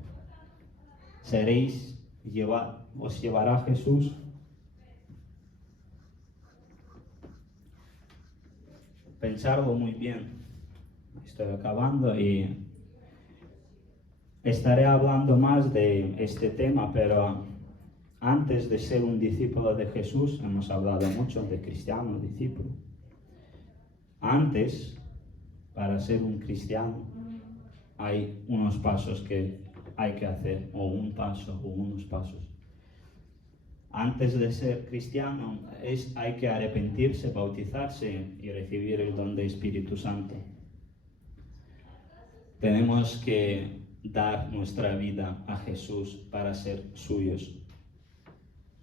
¿Os llevará Jesús? Pensarlo muy bien. Estoy acabando y estaré hablando más de este tema, pero antes de ser un discípulo de Jesús, hemos hablado mucho de cristiano, discípulo. Antes, para ser un cristiano, hay unos pasos que hay que hacer, o un paso, o unos pasos. Antes de ser cristiano, hay que arrepentirse, bautizarse y recibir el don del Espíritu Santo. Tenemos que dar nuestra vida a Jesús para ser suyos.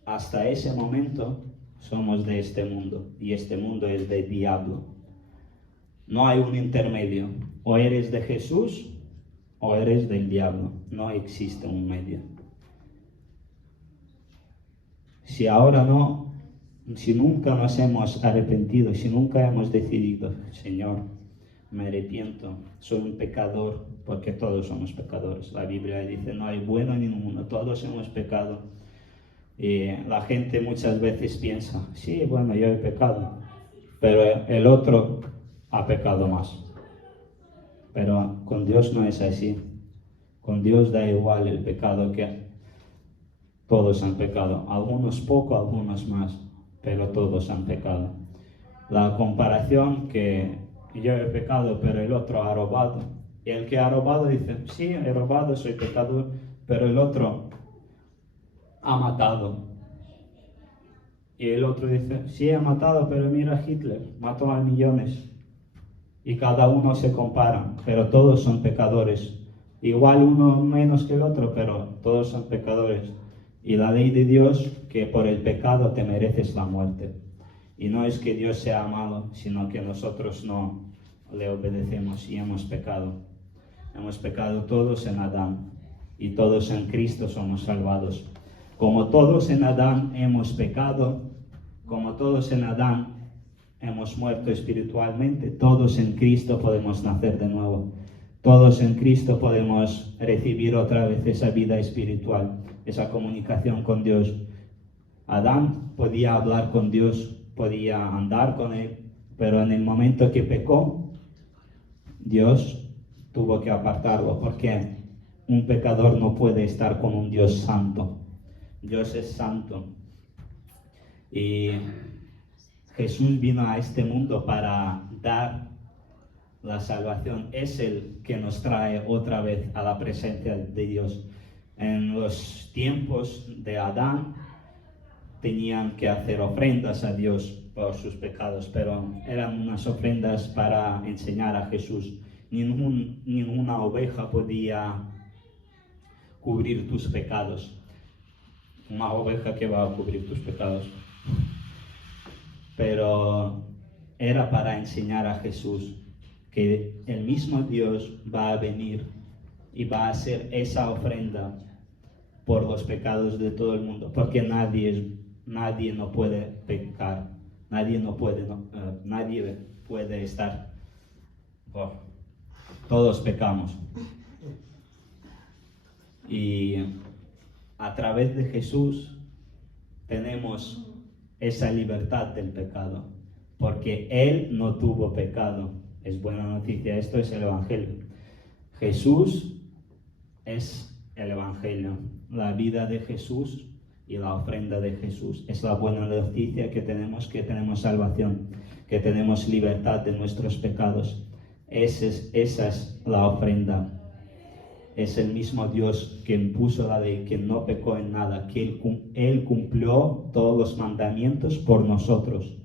Hasta ese momento somos de este mundo y este mundo es del diablo. No hay un intermedio. O eres de Jesús o eres del diablo. No existe un medio. Si nunca nos hemos arrepentido, si nunca hemos decidido, Señor, me arrepiento, soy un pecador, porque todos somos pecadores. La Biblia dice, no hay bueno ni ninguno, todos hemos pecado. Y la gente muchas veces piensa, sí, bueno, yo he pecado, pero el otro ha pecado más. Pero con Dios no es así. Con Dios da igual el pecado, que todos han pecado. Algunos poco, algunos más, pero todos han pecado. La comparación que yo he pecado, pero el otro ha robado. Y el que ha robado dice, sí, he robado, soy pecador, pero el otro ha matado. Y el otro dice, sí, he matado, pero mira Hitler, mató a millones. Y cada uno se compara, pero todos son pecadores. Igual uno menos que el otro, pero todos son pecadores. Y la ley de Dios, que por el pecado te mereces la muerte. Y no es que Dios sea malo, sino que nosotros no le obedecemos y hemos pecado. Hemos pecado todos en Adán y todos en Cristo somos salvados. Como todos en Adán hemos pecado, como todos en Adán hemos muerto espiritualmente, todos en Cristo podemos nacer de nuevo. Todos en Cristo podemos recibir otra vez esa vida espiritual, esa comunicación con Dios. Adán podía hablar con Dios, podía andar con Él, pero en el momento que pecó, Dios tuvo que apartarlo, porque un pecador no puede estar con un Dios santo. Dios es santo. Y Jesús vino a este mundo para dar la salvación. Es el que nos trae otra vez a la presencia de Dios. En los tiempos de Adán, tenían que hacer ofrendas a Dios por sus pecados, pero eran unas ofrendas para enseñar a Jesús. Ninguna oveja podía cubrir tus pecados. Una oveja que va a cubrir tus pecados. Pero era para enseñar a Jesús que el mismo Dios va a venir y va a hacer esa ofrenda por los pecados de todo el mundo, porque nadie no puede pecar, nadie puede estar. Todos pecamos. Y a través de Jesús tenemos esa libertad del pecado, porque Él no tuvo pecado. Es buena noticia, esto es el Evangelio. Jesús es el Evangelio, la vida de Jesús y la ofrenda de Jesús. Es la buena noticia que tenemos salvación, que tenemos libertad de nuestros pecados. Esa es la ofrenda. Es el mismo Dios que impuso la ley, que no pecó en nada, que Él cumplió todos los mandamientos por nosotros.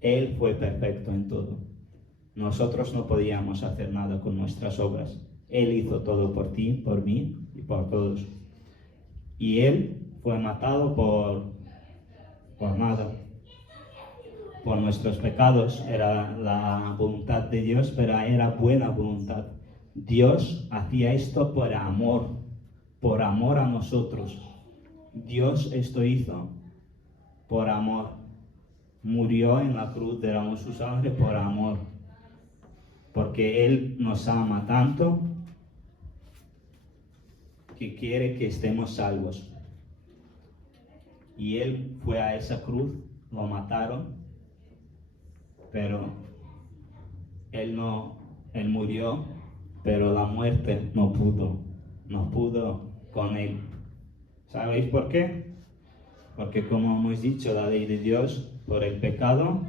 Él fue perfecto en todo. Nosotros no podíamos hacer nada con nuestras obras. Él hizo todo por ti, por mí y por todos. Y Él fue matado por nada. Por nuestros pecados. Era la voluntad de Dios, pero era buena voluntad. Dios hacía esto por amor a nosotros. Dios esto hizo por amor. Murió en la cruz, derramó su sangre por amor. Porque Él nos ama tanto que quiere que estemos salvos. Y Él fue a esa cruz, lo mataron, pero Él murió, pero la muerte no pudo con Él. ¿Sabéis por qué? Porque como hemos dicho, la ley de Dios, por el pecado,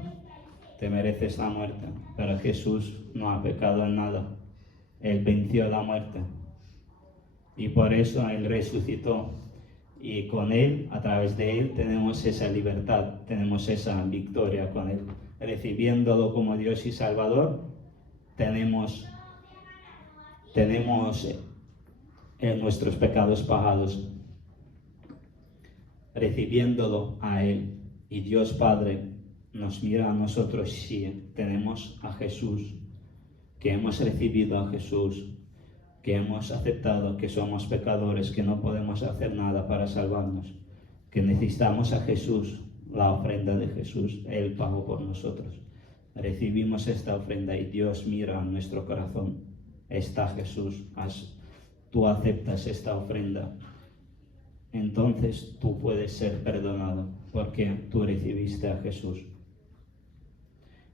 te mereces la muerte. Pero Jesús no ha pecado en nada. Él venció la muerte. Y por eso Él resucitó. Y con Él, a través de Él, tenemos esa libertad, tenemos esa victoria con Él. Recibiéndolo como Dios y Salvador, tenemos nuestros pecados pagados. Recibiéndolo a Él. Y Dios Padre nos mira a nosotros si tenemos a Jesús, que hemos recibido a Jesús, que hemos aceptado que somos pecadores, que no podemos hacer nada para salvarnos, que necesitamos a Jesús, la ofrenda de Jesús. Él pagó por nosotros. Recibimos esta ofrenda y Dios mira a nuestro corazón. Está Jesús. Tú aceptas esta ofrenda. Entonces tú puedes ser perdonado porque tú recibiste a Jesús.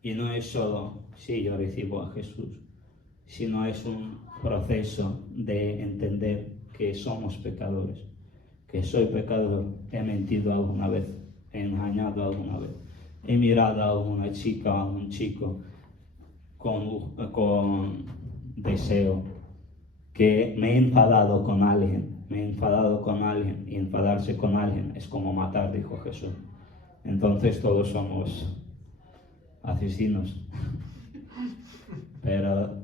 Y no es solo, sí, yo recibo a Jesús, sino es un proceso de entender que somos pecadores, que soy pecador, he mentido alguna vez, he engañado alguna vez, he mirado a alguna chica o a un chico con deseo, que me he enfadado con alguien, y enfadarse con alguien es como matar, dijo Jesús. Entonces todos somos asesinos. Pero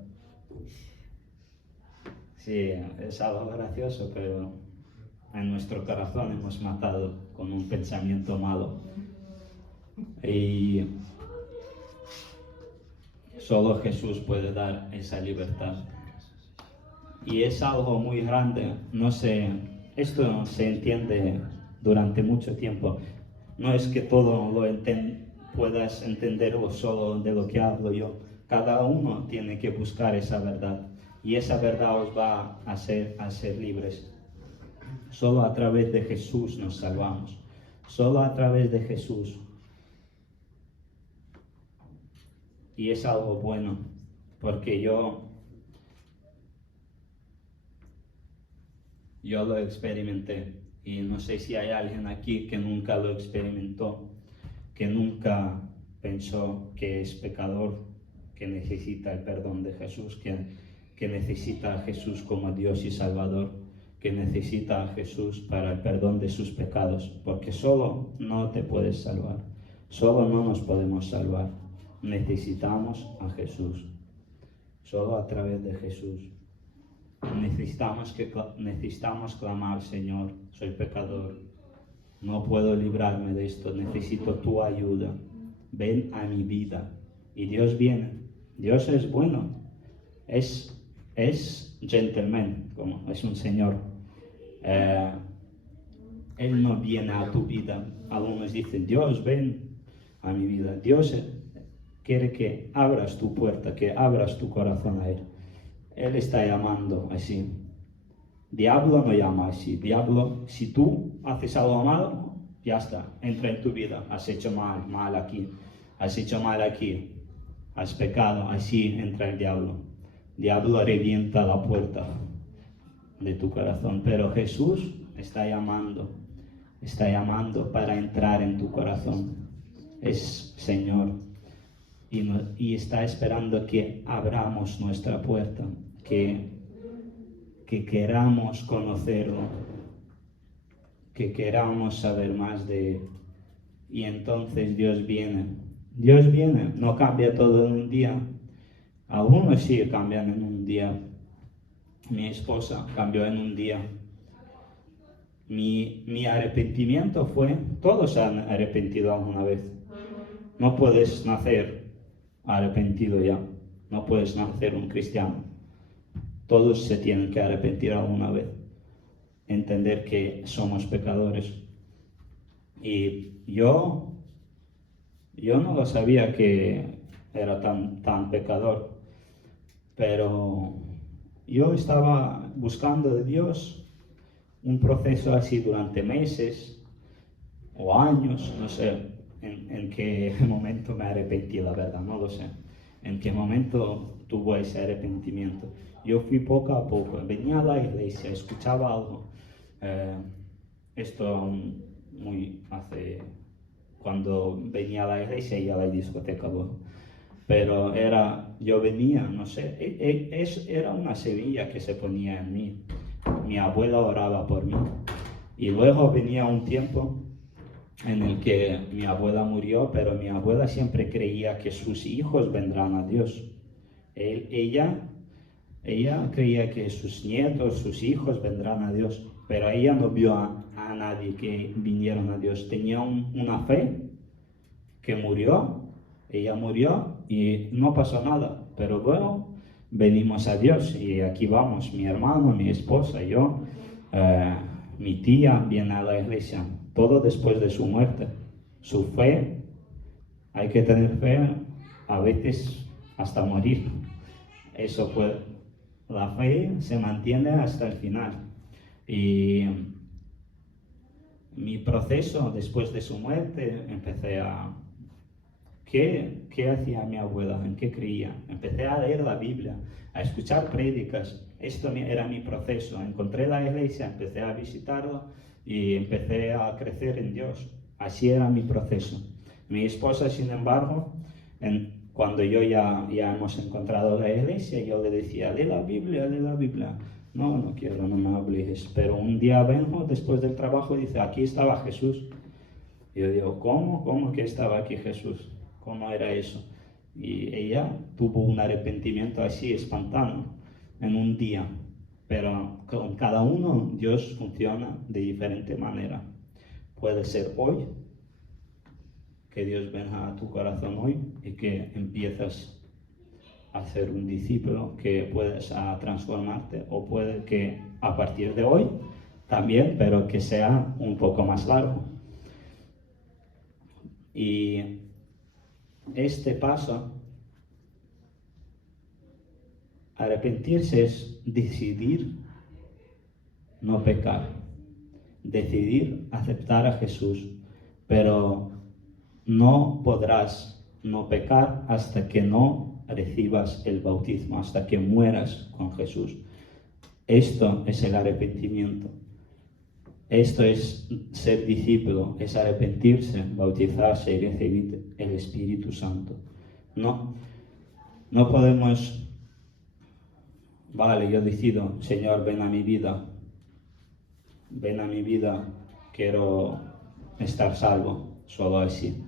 sí, es algo gracioso, pero en nuestro corazón hemos matado con un pensamiento malo. Y solo Jesús puede dar esa libertad. Y es algo muy grande. Esto se entiende durante mucho tiempo. No es que todo puedas entenderlo solo de lo que hablo yo. Cada uno tiene que buscar esa verdad. Y esa verdad os va a hacer libres. Solo a través de Jesús nos salvamos. Solo a través de Jesús. Y es algo bueno, porque yo lo experimenté. Y no sé si hay alguien aquí que nunca lo experimentó, que nunca pensó que es pecador, que necesita el perdón de Jesús, que necesita a Jesús como Dios y Salvador. que necesita a Jesús para el perdón de sus pecados, porque solo no te puedes salvar, solo no nos podemos salvar, necesitamos a Jesús, solo a través de Jesús. Necesitamos clamar, Señor, soy pecador, no puedo librarme de esto, necesito tu ayuda, ven a mi vida. Y Dios viene, Dios es bueno, es gentleman, como es un señor. Él no viene a tu vida. Algunos dicen, Dios, ven a mi vida. Dios quiere que abras tu puerta, que abras tu corazón a Él. Él está llamando así. Diablo no llama así. Diablo, si tú haces algo malo, ya está, entra en tu vida. Has hecho mal aquí. Has hecho mal aquí. Has pecado, así entra el diablo. Diablo revienta la puerta de tu corazón, pero Jesús está llamando para entrar en tu corazón. Es Señor y está esperando que abramos nuestra puerta, que queramos conocerlo, que queramos saber más de Él. Y entonces Dios viene, no cambia todo en un día. Algunos sí cambian en un día. Mi esposa cambió en un día. Mi arrepentimiento fue, todos han arrepentido alguna vez. No puedes nacer arrepentido ya. No puedes nacer un cristiano. Todos se tienen que arrepentir alguna vez. Entender que somos pecadores. Y yo no lo sabía que era tan pecador. Pero yo estaba buscando de Dios un proceso así durante meses o años, no sé en qué momento me arrepentí, la verdad, no lo sé. En qué momento tuvo ese arrepentimiento. Yo fui poco a poco, venía a la iglesia, escuchaba algo. Esto cuando venía a la iglesia y a la discoteca luego. Pero yo venía, no sé, era una semilla que se ponía en mí. Mi abuela oraba por mí. Y luego venía un tiempo en el que mi abuela murió, pero mi abuela siempre creía que sus hijos vendrán a Dios. Ella creía que sus nietos, sus hijos vendrán a Dios, pero ella no vio a nadie que vinieron a Dios. Tenía una fe que murió. Ella murió y no pasó nada, pero luego venimos a Dios y aquí vamos, mi hermano, mi esposa, yo, mi tía viene a la iglesia, todo después de su muerte. Su fe, hay que tener fe a veces hasta morir. Eso fue, la fe se mantiene hasta el final. Y mi proceso después de su muerte, empecé a... ¿Qué hacía mi abuela? ¿En qué creía? Empecé a leer la Biblia, a escuchar prédicas. Esto era mi proceso. Encontré la iglesia, empecé a visitarla y empecé a crecer en Dios. Así era mi proceso. Mi esposa, sin embargo, cuando ya hemos encontrado la iglesia, yo le decía, lee la Biblia, lee la Biblia. No quiero, no me obligues. Pero un día vengo después del trabajo y dice, aquí estaba Jesús. Y yo digo, ¿cómo que estaba aquí Jesús? ¿Cómo era eso? Y ella tuvo un arrepentimiento así espontáneo en un día. Pero con cada uno Dios funciona de diferente manera. Puede ser hoy, que Dios venga a tu corazón hoy y que empiezas a ser un discípulo, que puedes transformarte, o puede que a partir de hoy también, pero que sea un poco más largo. Y este paso, arrepentirse, es decidir no pecar, decidir aceptar a Jesús, pero no podrás no pecar hasta que no recibas el bautismo, hasta que mueras con Jesús. Esto es el arrepentimiento. Esto es ser discípulo, es arrepentirse, bautizarse y recibir el Espíritu Santo. No podemos, vale, yo decido, Señor, ven a mi vida, ven a mi vida, quiero estar salvo, solo así.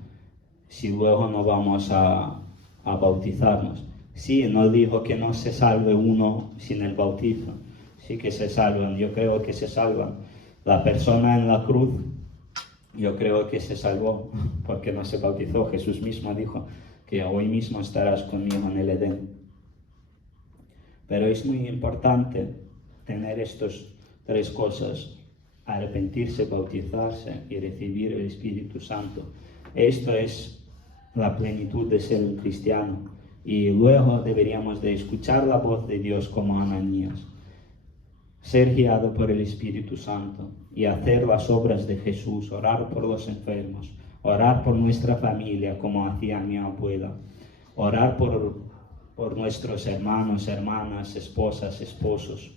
Si luego no vamos a bautizarnos. Sí, no dijo que no se salve uno sin el bautizo, sí que se salvan, yo creo que se salvan. La persona en la cruz, yo creo que se salvó porque no se bautizó. Jesús mismo dijo que hoy mismo estarás conmigo en el Edén. Pero es muy importante tener estas tres cosas: arrepentirse, bautizarse y recibir el Espíritu Santo. Esto es la plenitud de ser un cristiano. Y luego deberíamos de escuchar la voz de Dios como Ananías, ser guiado por el Espíritu Santo y hacer las obras de Jesús, orar por los enfermos, orar por nuestra familia como hacía mi abuela, orar por nuestros hermanos, hermanas, esposas, esposos.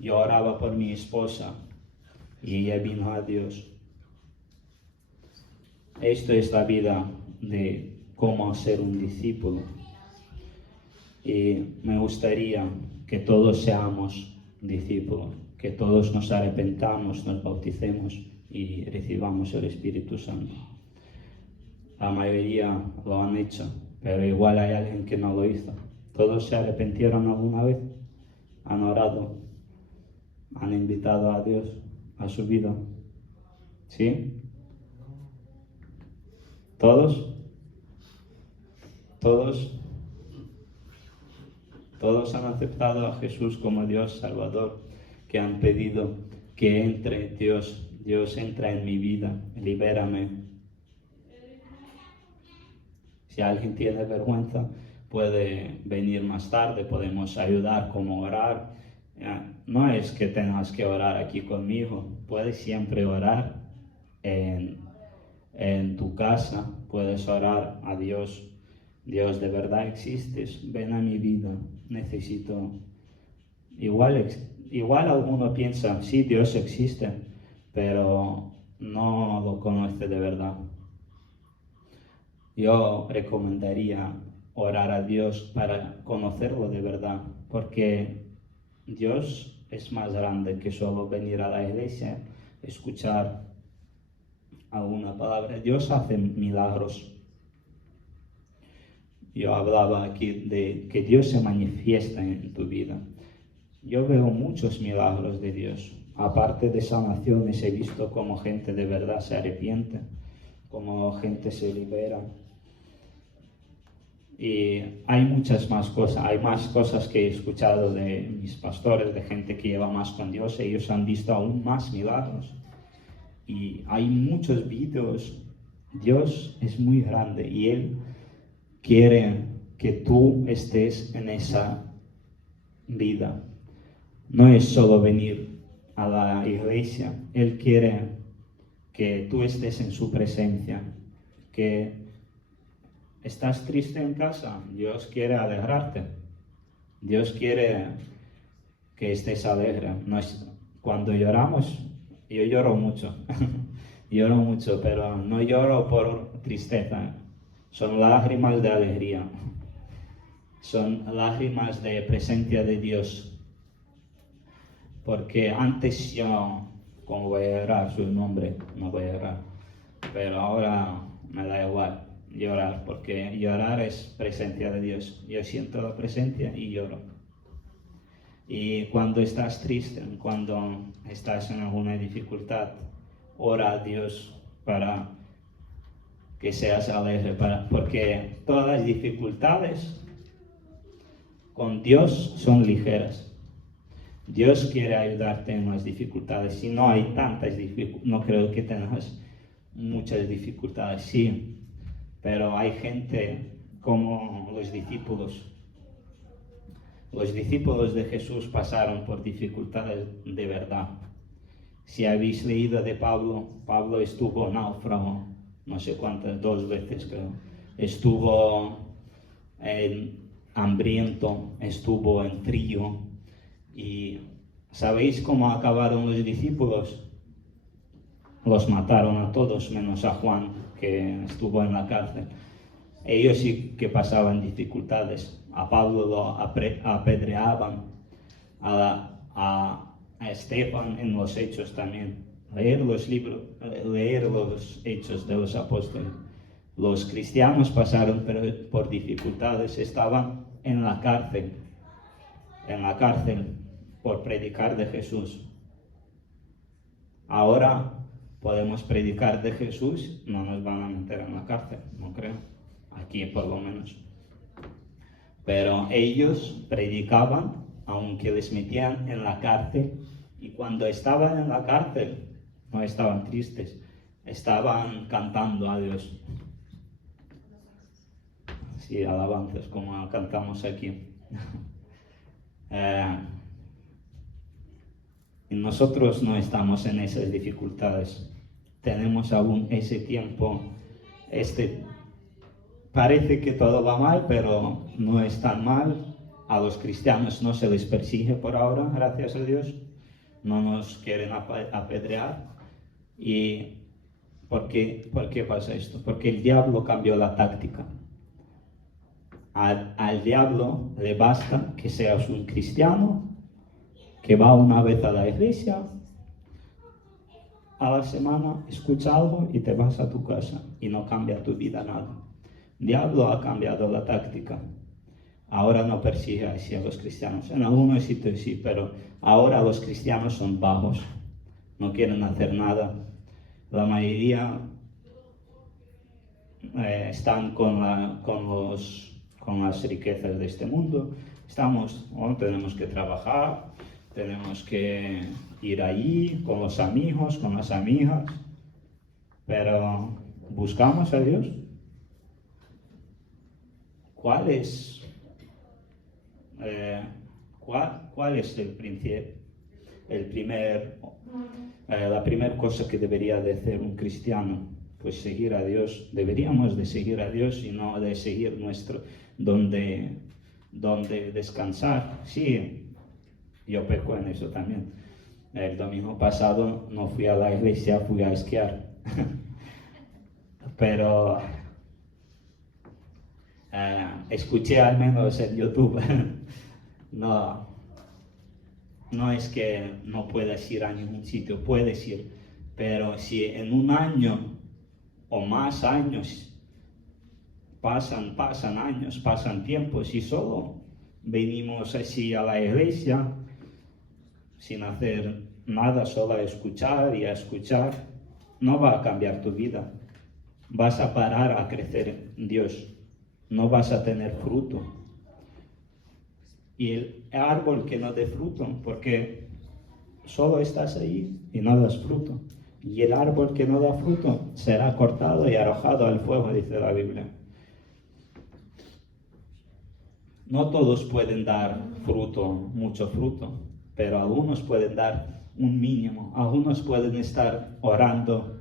Yo oraba por mi esposa y ella vino a Dios. Esto es la vida de cómo ser un discípulo. Y me gustaría que todos seamos discípulos, que todos nos arrepentamos, nos bauticemos y recibamos el Espíritu Santo. La mayoría lo han hecho, pero igual hay alguien que no lo hizo. ¿Todos se arrepintieron alguna vez? ¿Han orado? ¿Han invitado a Dios a su vida? ¿Sí? ¿Todos? ¿Todos? Todos han aceptado a Jesús como Dios Salvador, que han pedido que entre Dios. Dios, entra en mi vida, libérame. Si alguien tiene vergüenza, puede venir más tarde, podemos ayudar como orar. No es que tengas que orar aquí conmigo, puedes siempre orar en tu casa, puedes orar a Dios. Dios, de verdad existes, ven a mi vida, necesito. Igual alguno piensa, sí, Dios existe, pero no lo conoce de verdad. Yo recomendaría orar a Dios para conocerlo de verdad, porque Dios es más grande que solo venir a la iglesia, escuchar alguna palabra. Dios hace milagros. Yo hablaba aquí de que Dios se manifiesta en tu vida. Yo veo muchos milagros de Dios. Aparte de sanaciones, he visto cómo gente de verdad se arrepiente, cómo gente se libera. Y hay muchas más cosas, hay más cosas que he escuchado de mis pastores, de gente que lleva más con Dios. Ellos han visto aún más milagros. Y hay muchos vídeos. Dios es muy grande y Él quiere que tú estés en esa vida. No es solo venir a la iglesia. Él quiere que tú estés en su presencia. Que estás triste en casa, Dios quiere alegrarte. Dios quiere que estés alegre. Cuando lloramos, yo lloro mucho. Lloro mucho, pero no lloro por tristeza. Son lágrimas de alegría. Son lágrimas de presencia de Dios. Porque antes yo, como voy a llorar su nombre, no voy a llorar. Pero ahora me da igual llorar, porque llorar es presencia de Dios. Yo siento la presencia y lloro. Y cuando estás triste, cuando estás en alguna dificultad, ora a Dios para que seas alegre, porque todas las dificultades con Dios son ligeras. Dios quiere ayudarte en las dificultades. Si no hay tantas dificultades, no creo que tengas muchas dificultades, sí, pero hay gente como los discípulos. Los discípulos de Jesús pasaron por dificultades de verdad. Si habéis leído de Pablo, Pablo estuvo náufrago, no sé cuántas, 2 veces creo. Estuvo hambriento, estuvo en frío. ¿Y sabéis cómo acabaron los discípulos? Los mataron a todos menos a Juan, que estuvo en la cárcel. Ellos sí que pasaban dificultades. A Pablo lo apedreaban, a a Esteban en los Hechos también. Leer los libros, leer los Hechos de los Apóstoles. Los cristianos pasaron por dificultades, estaban en la cárcel por predicar de Jesús. Ahora podemos predicar de Jesús, no nos van a meter en la cárcel, no creo, aquí por lo menos. Pero ellos predicaban aunque les metían en la cárcel, y cuando estaban en la cárcel no estaban tristes, estaban cantando a Dios. Sí, alabanzas como cantamos aquí. Y nosotros no estamos en esas dificultades, tenemos aún ese tiempo, parece que todo va mal, pero no es tan mal. A los cristianos no se les persigue por ahora, gracias a Dios, no nos quieren apedrear. ¿Y por qué pasa esto? Porque el diablo cambió la táctica. Al diablo le basta que seas un cristiano, que va una vez a la iglesia, a la semana, escucha algo y te vas a tu casa y no cambia tu vida nada. El diablo ha cambiado la táctica. Ahora no persigue así a los cristianos. En algunos sitios sí, pero ahora los cristianos son bajos, no quieren hacer nada. La mayoría están con las riquezas de este mundo. Tenemos que trabajar, tenemos que ir allí con los amigos, con las amigas, pero buscamos a Dios. ¿Cuál es la primera cosa que debería de hacer un cristiano? Pues seguir a Dios. Deberíamos de seguir a Dios y no de seguir donde descansar. Sí, yo peco en eso también. El domingo pasado no fui a la iglesia, fui a esquiar. Pero escuché al menos en YouTube. No es que no puedas ir a ningún sitio, puedes ir, pero si en un año o más años pasan años, pasan tiempos y solo venimos así a la iglesia sin hacer nada, solo a escuchar y a escuchar, no va a cambiar tu vida. Vas a parar a crecer en Dios, no vas a tener fruto. Y el árbol que no dé fruto, porque solo estás ahí y no das fruto. Y el árbol que no da fruto será cortado y arrojado al fuego, dice la Biblia. No todos pueden dar fruto, mucho fruto, pero algunos pueden dar un mínimo. Algunos pueden estar orando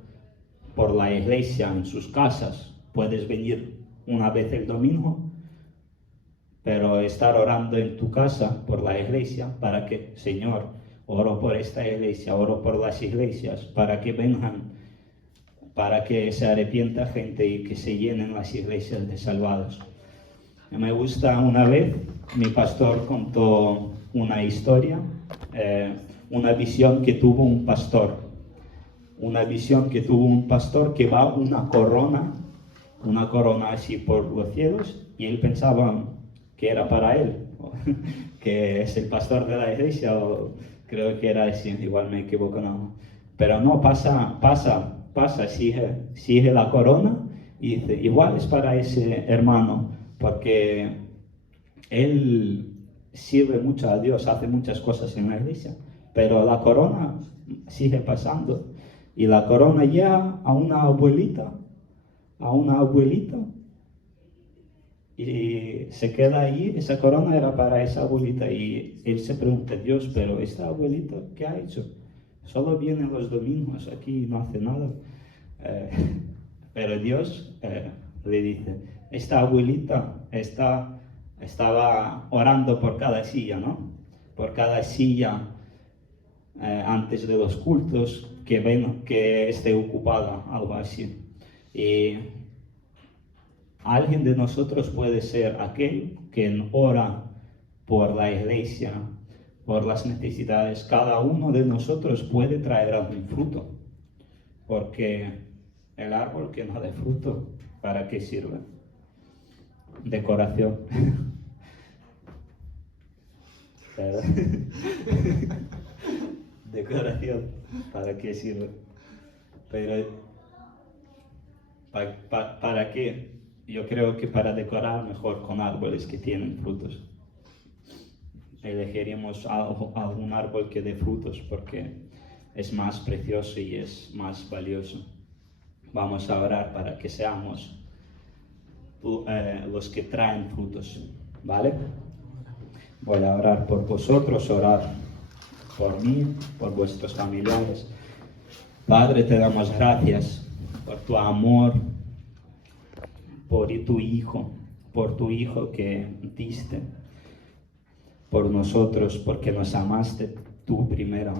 por la iglesia en sus casas. Puedes venir una vez el domingo, pero estar orando en tu casa por la iglesia para que, Señor, oro por esta iglesia, oro por las iglesias, para que vengan, para que se arrepienta gente y que se llenen las iglesias de salvados. Me gusta, una vez mi pastor contó una historia, una visión que tuvo un pastor. Una visión que tuvo un pastor que va una corona así por los cielos, y él pensaba que era para él, que es el pastor de la iglesia, o creo que era así, igual me equivoco, no. Pero no, pasa, sigue la corona y dice, igual es para ese hermano, porque él sirve mucho a Dios, hace muchas cosas en la iglesia, pero la corona sigue pasando. Y la corona llega a una abuelita, y se queda ahí. Esa corona era para esa abuelita, y él se pregunta, Dios, pero esta abuelita, ¿qué ha hecho? Solo viene los domingos aquí y no hace nada. Pero Dios le dice, esta abuelita estaba orando por cada silla, ¿no? Por cada silla antes de los cultos, que esté ocupada, algo así. Y alguien de nosotros puede ser aquel que ora por la iglesia, por las necesidades. Cada uno de nosotros puede traer algún fruto, porque el árbol que no da fruto, ¿para qué sirve? Decoración. ¿Verdad? Decoración, ¿para qué sirve? Pero, ¿para qué? Yo creo que para decorar mejor con árboles que tienen frutos. Elegiríamos algún árbol que dé frutos porque es más precioso y es más valioso. Vamos a orar para que seamos los que traen frutos, ¿vale? Voy a orar por vosotros, orar por mí, por vuestros familiares. Padre, te damos gracias por tu amor, por tu Hijo que diste por nosotros, porque nos amaste tú primero.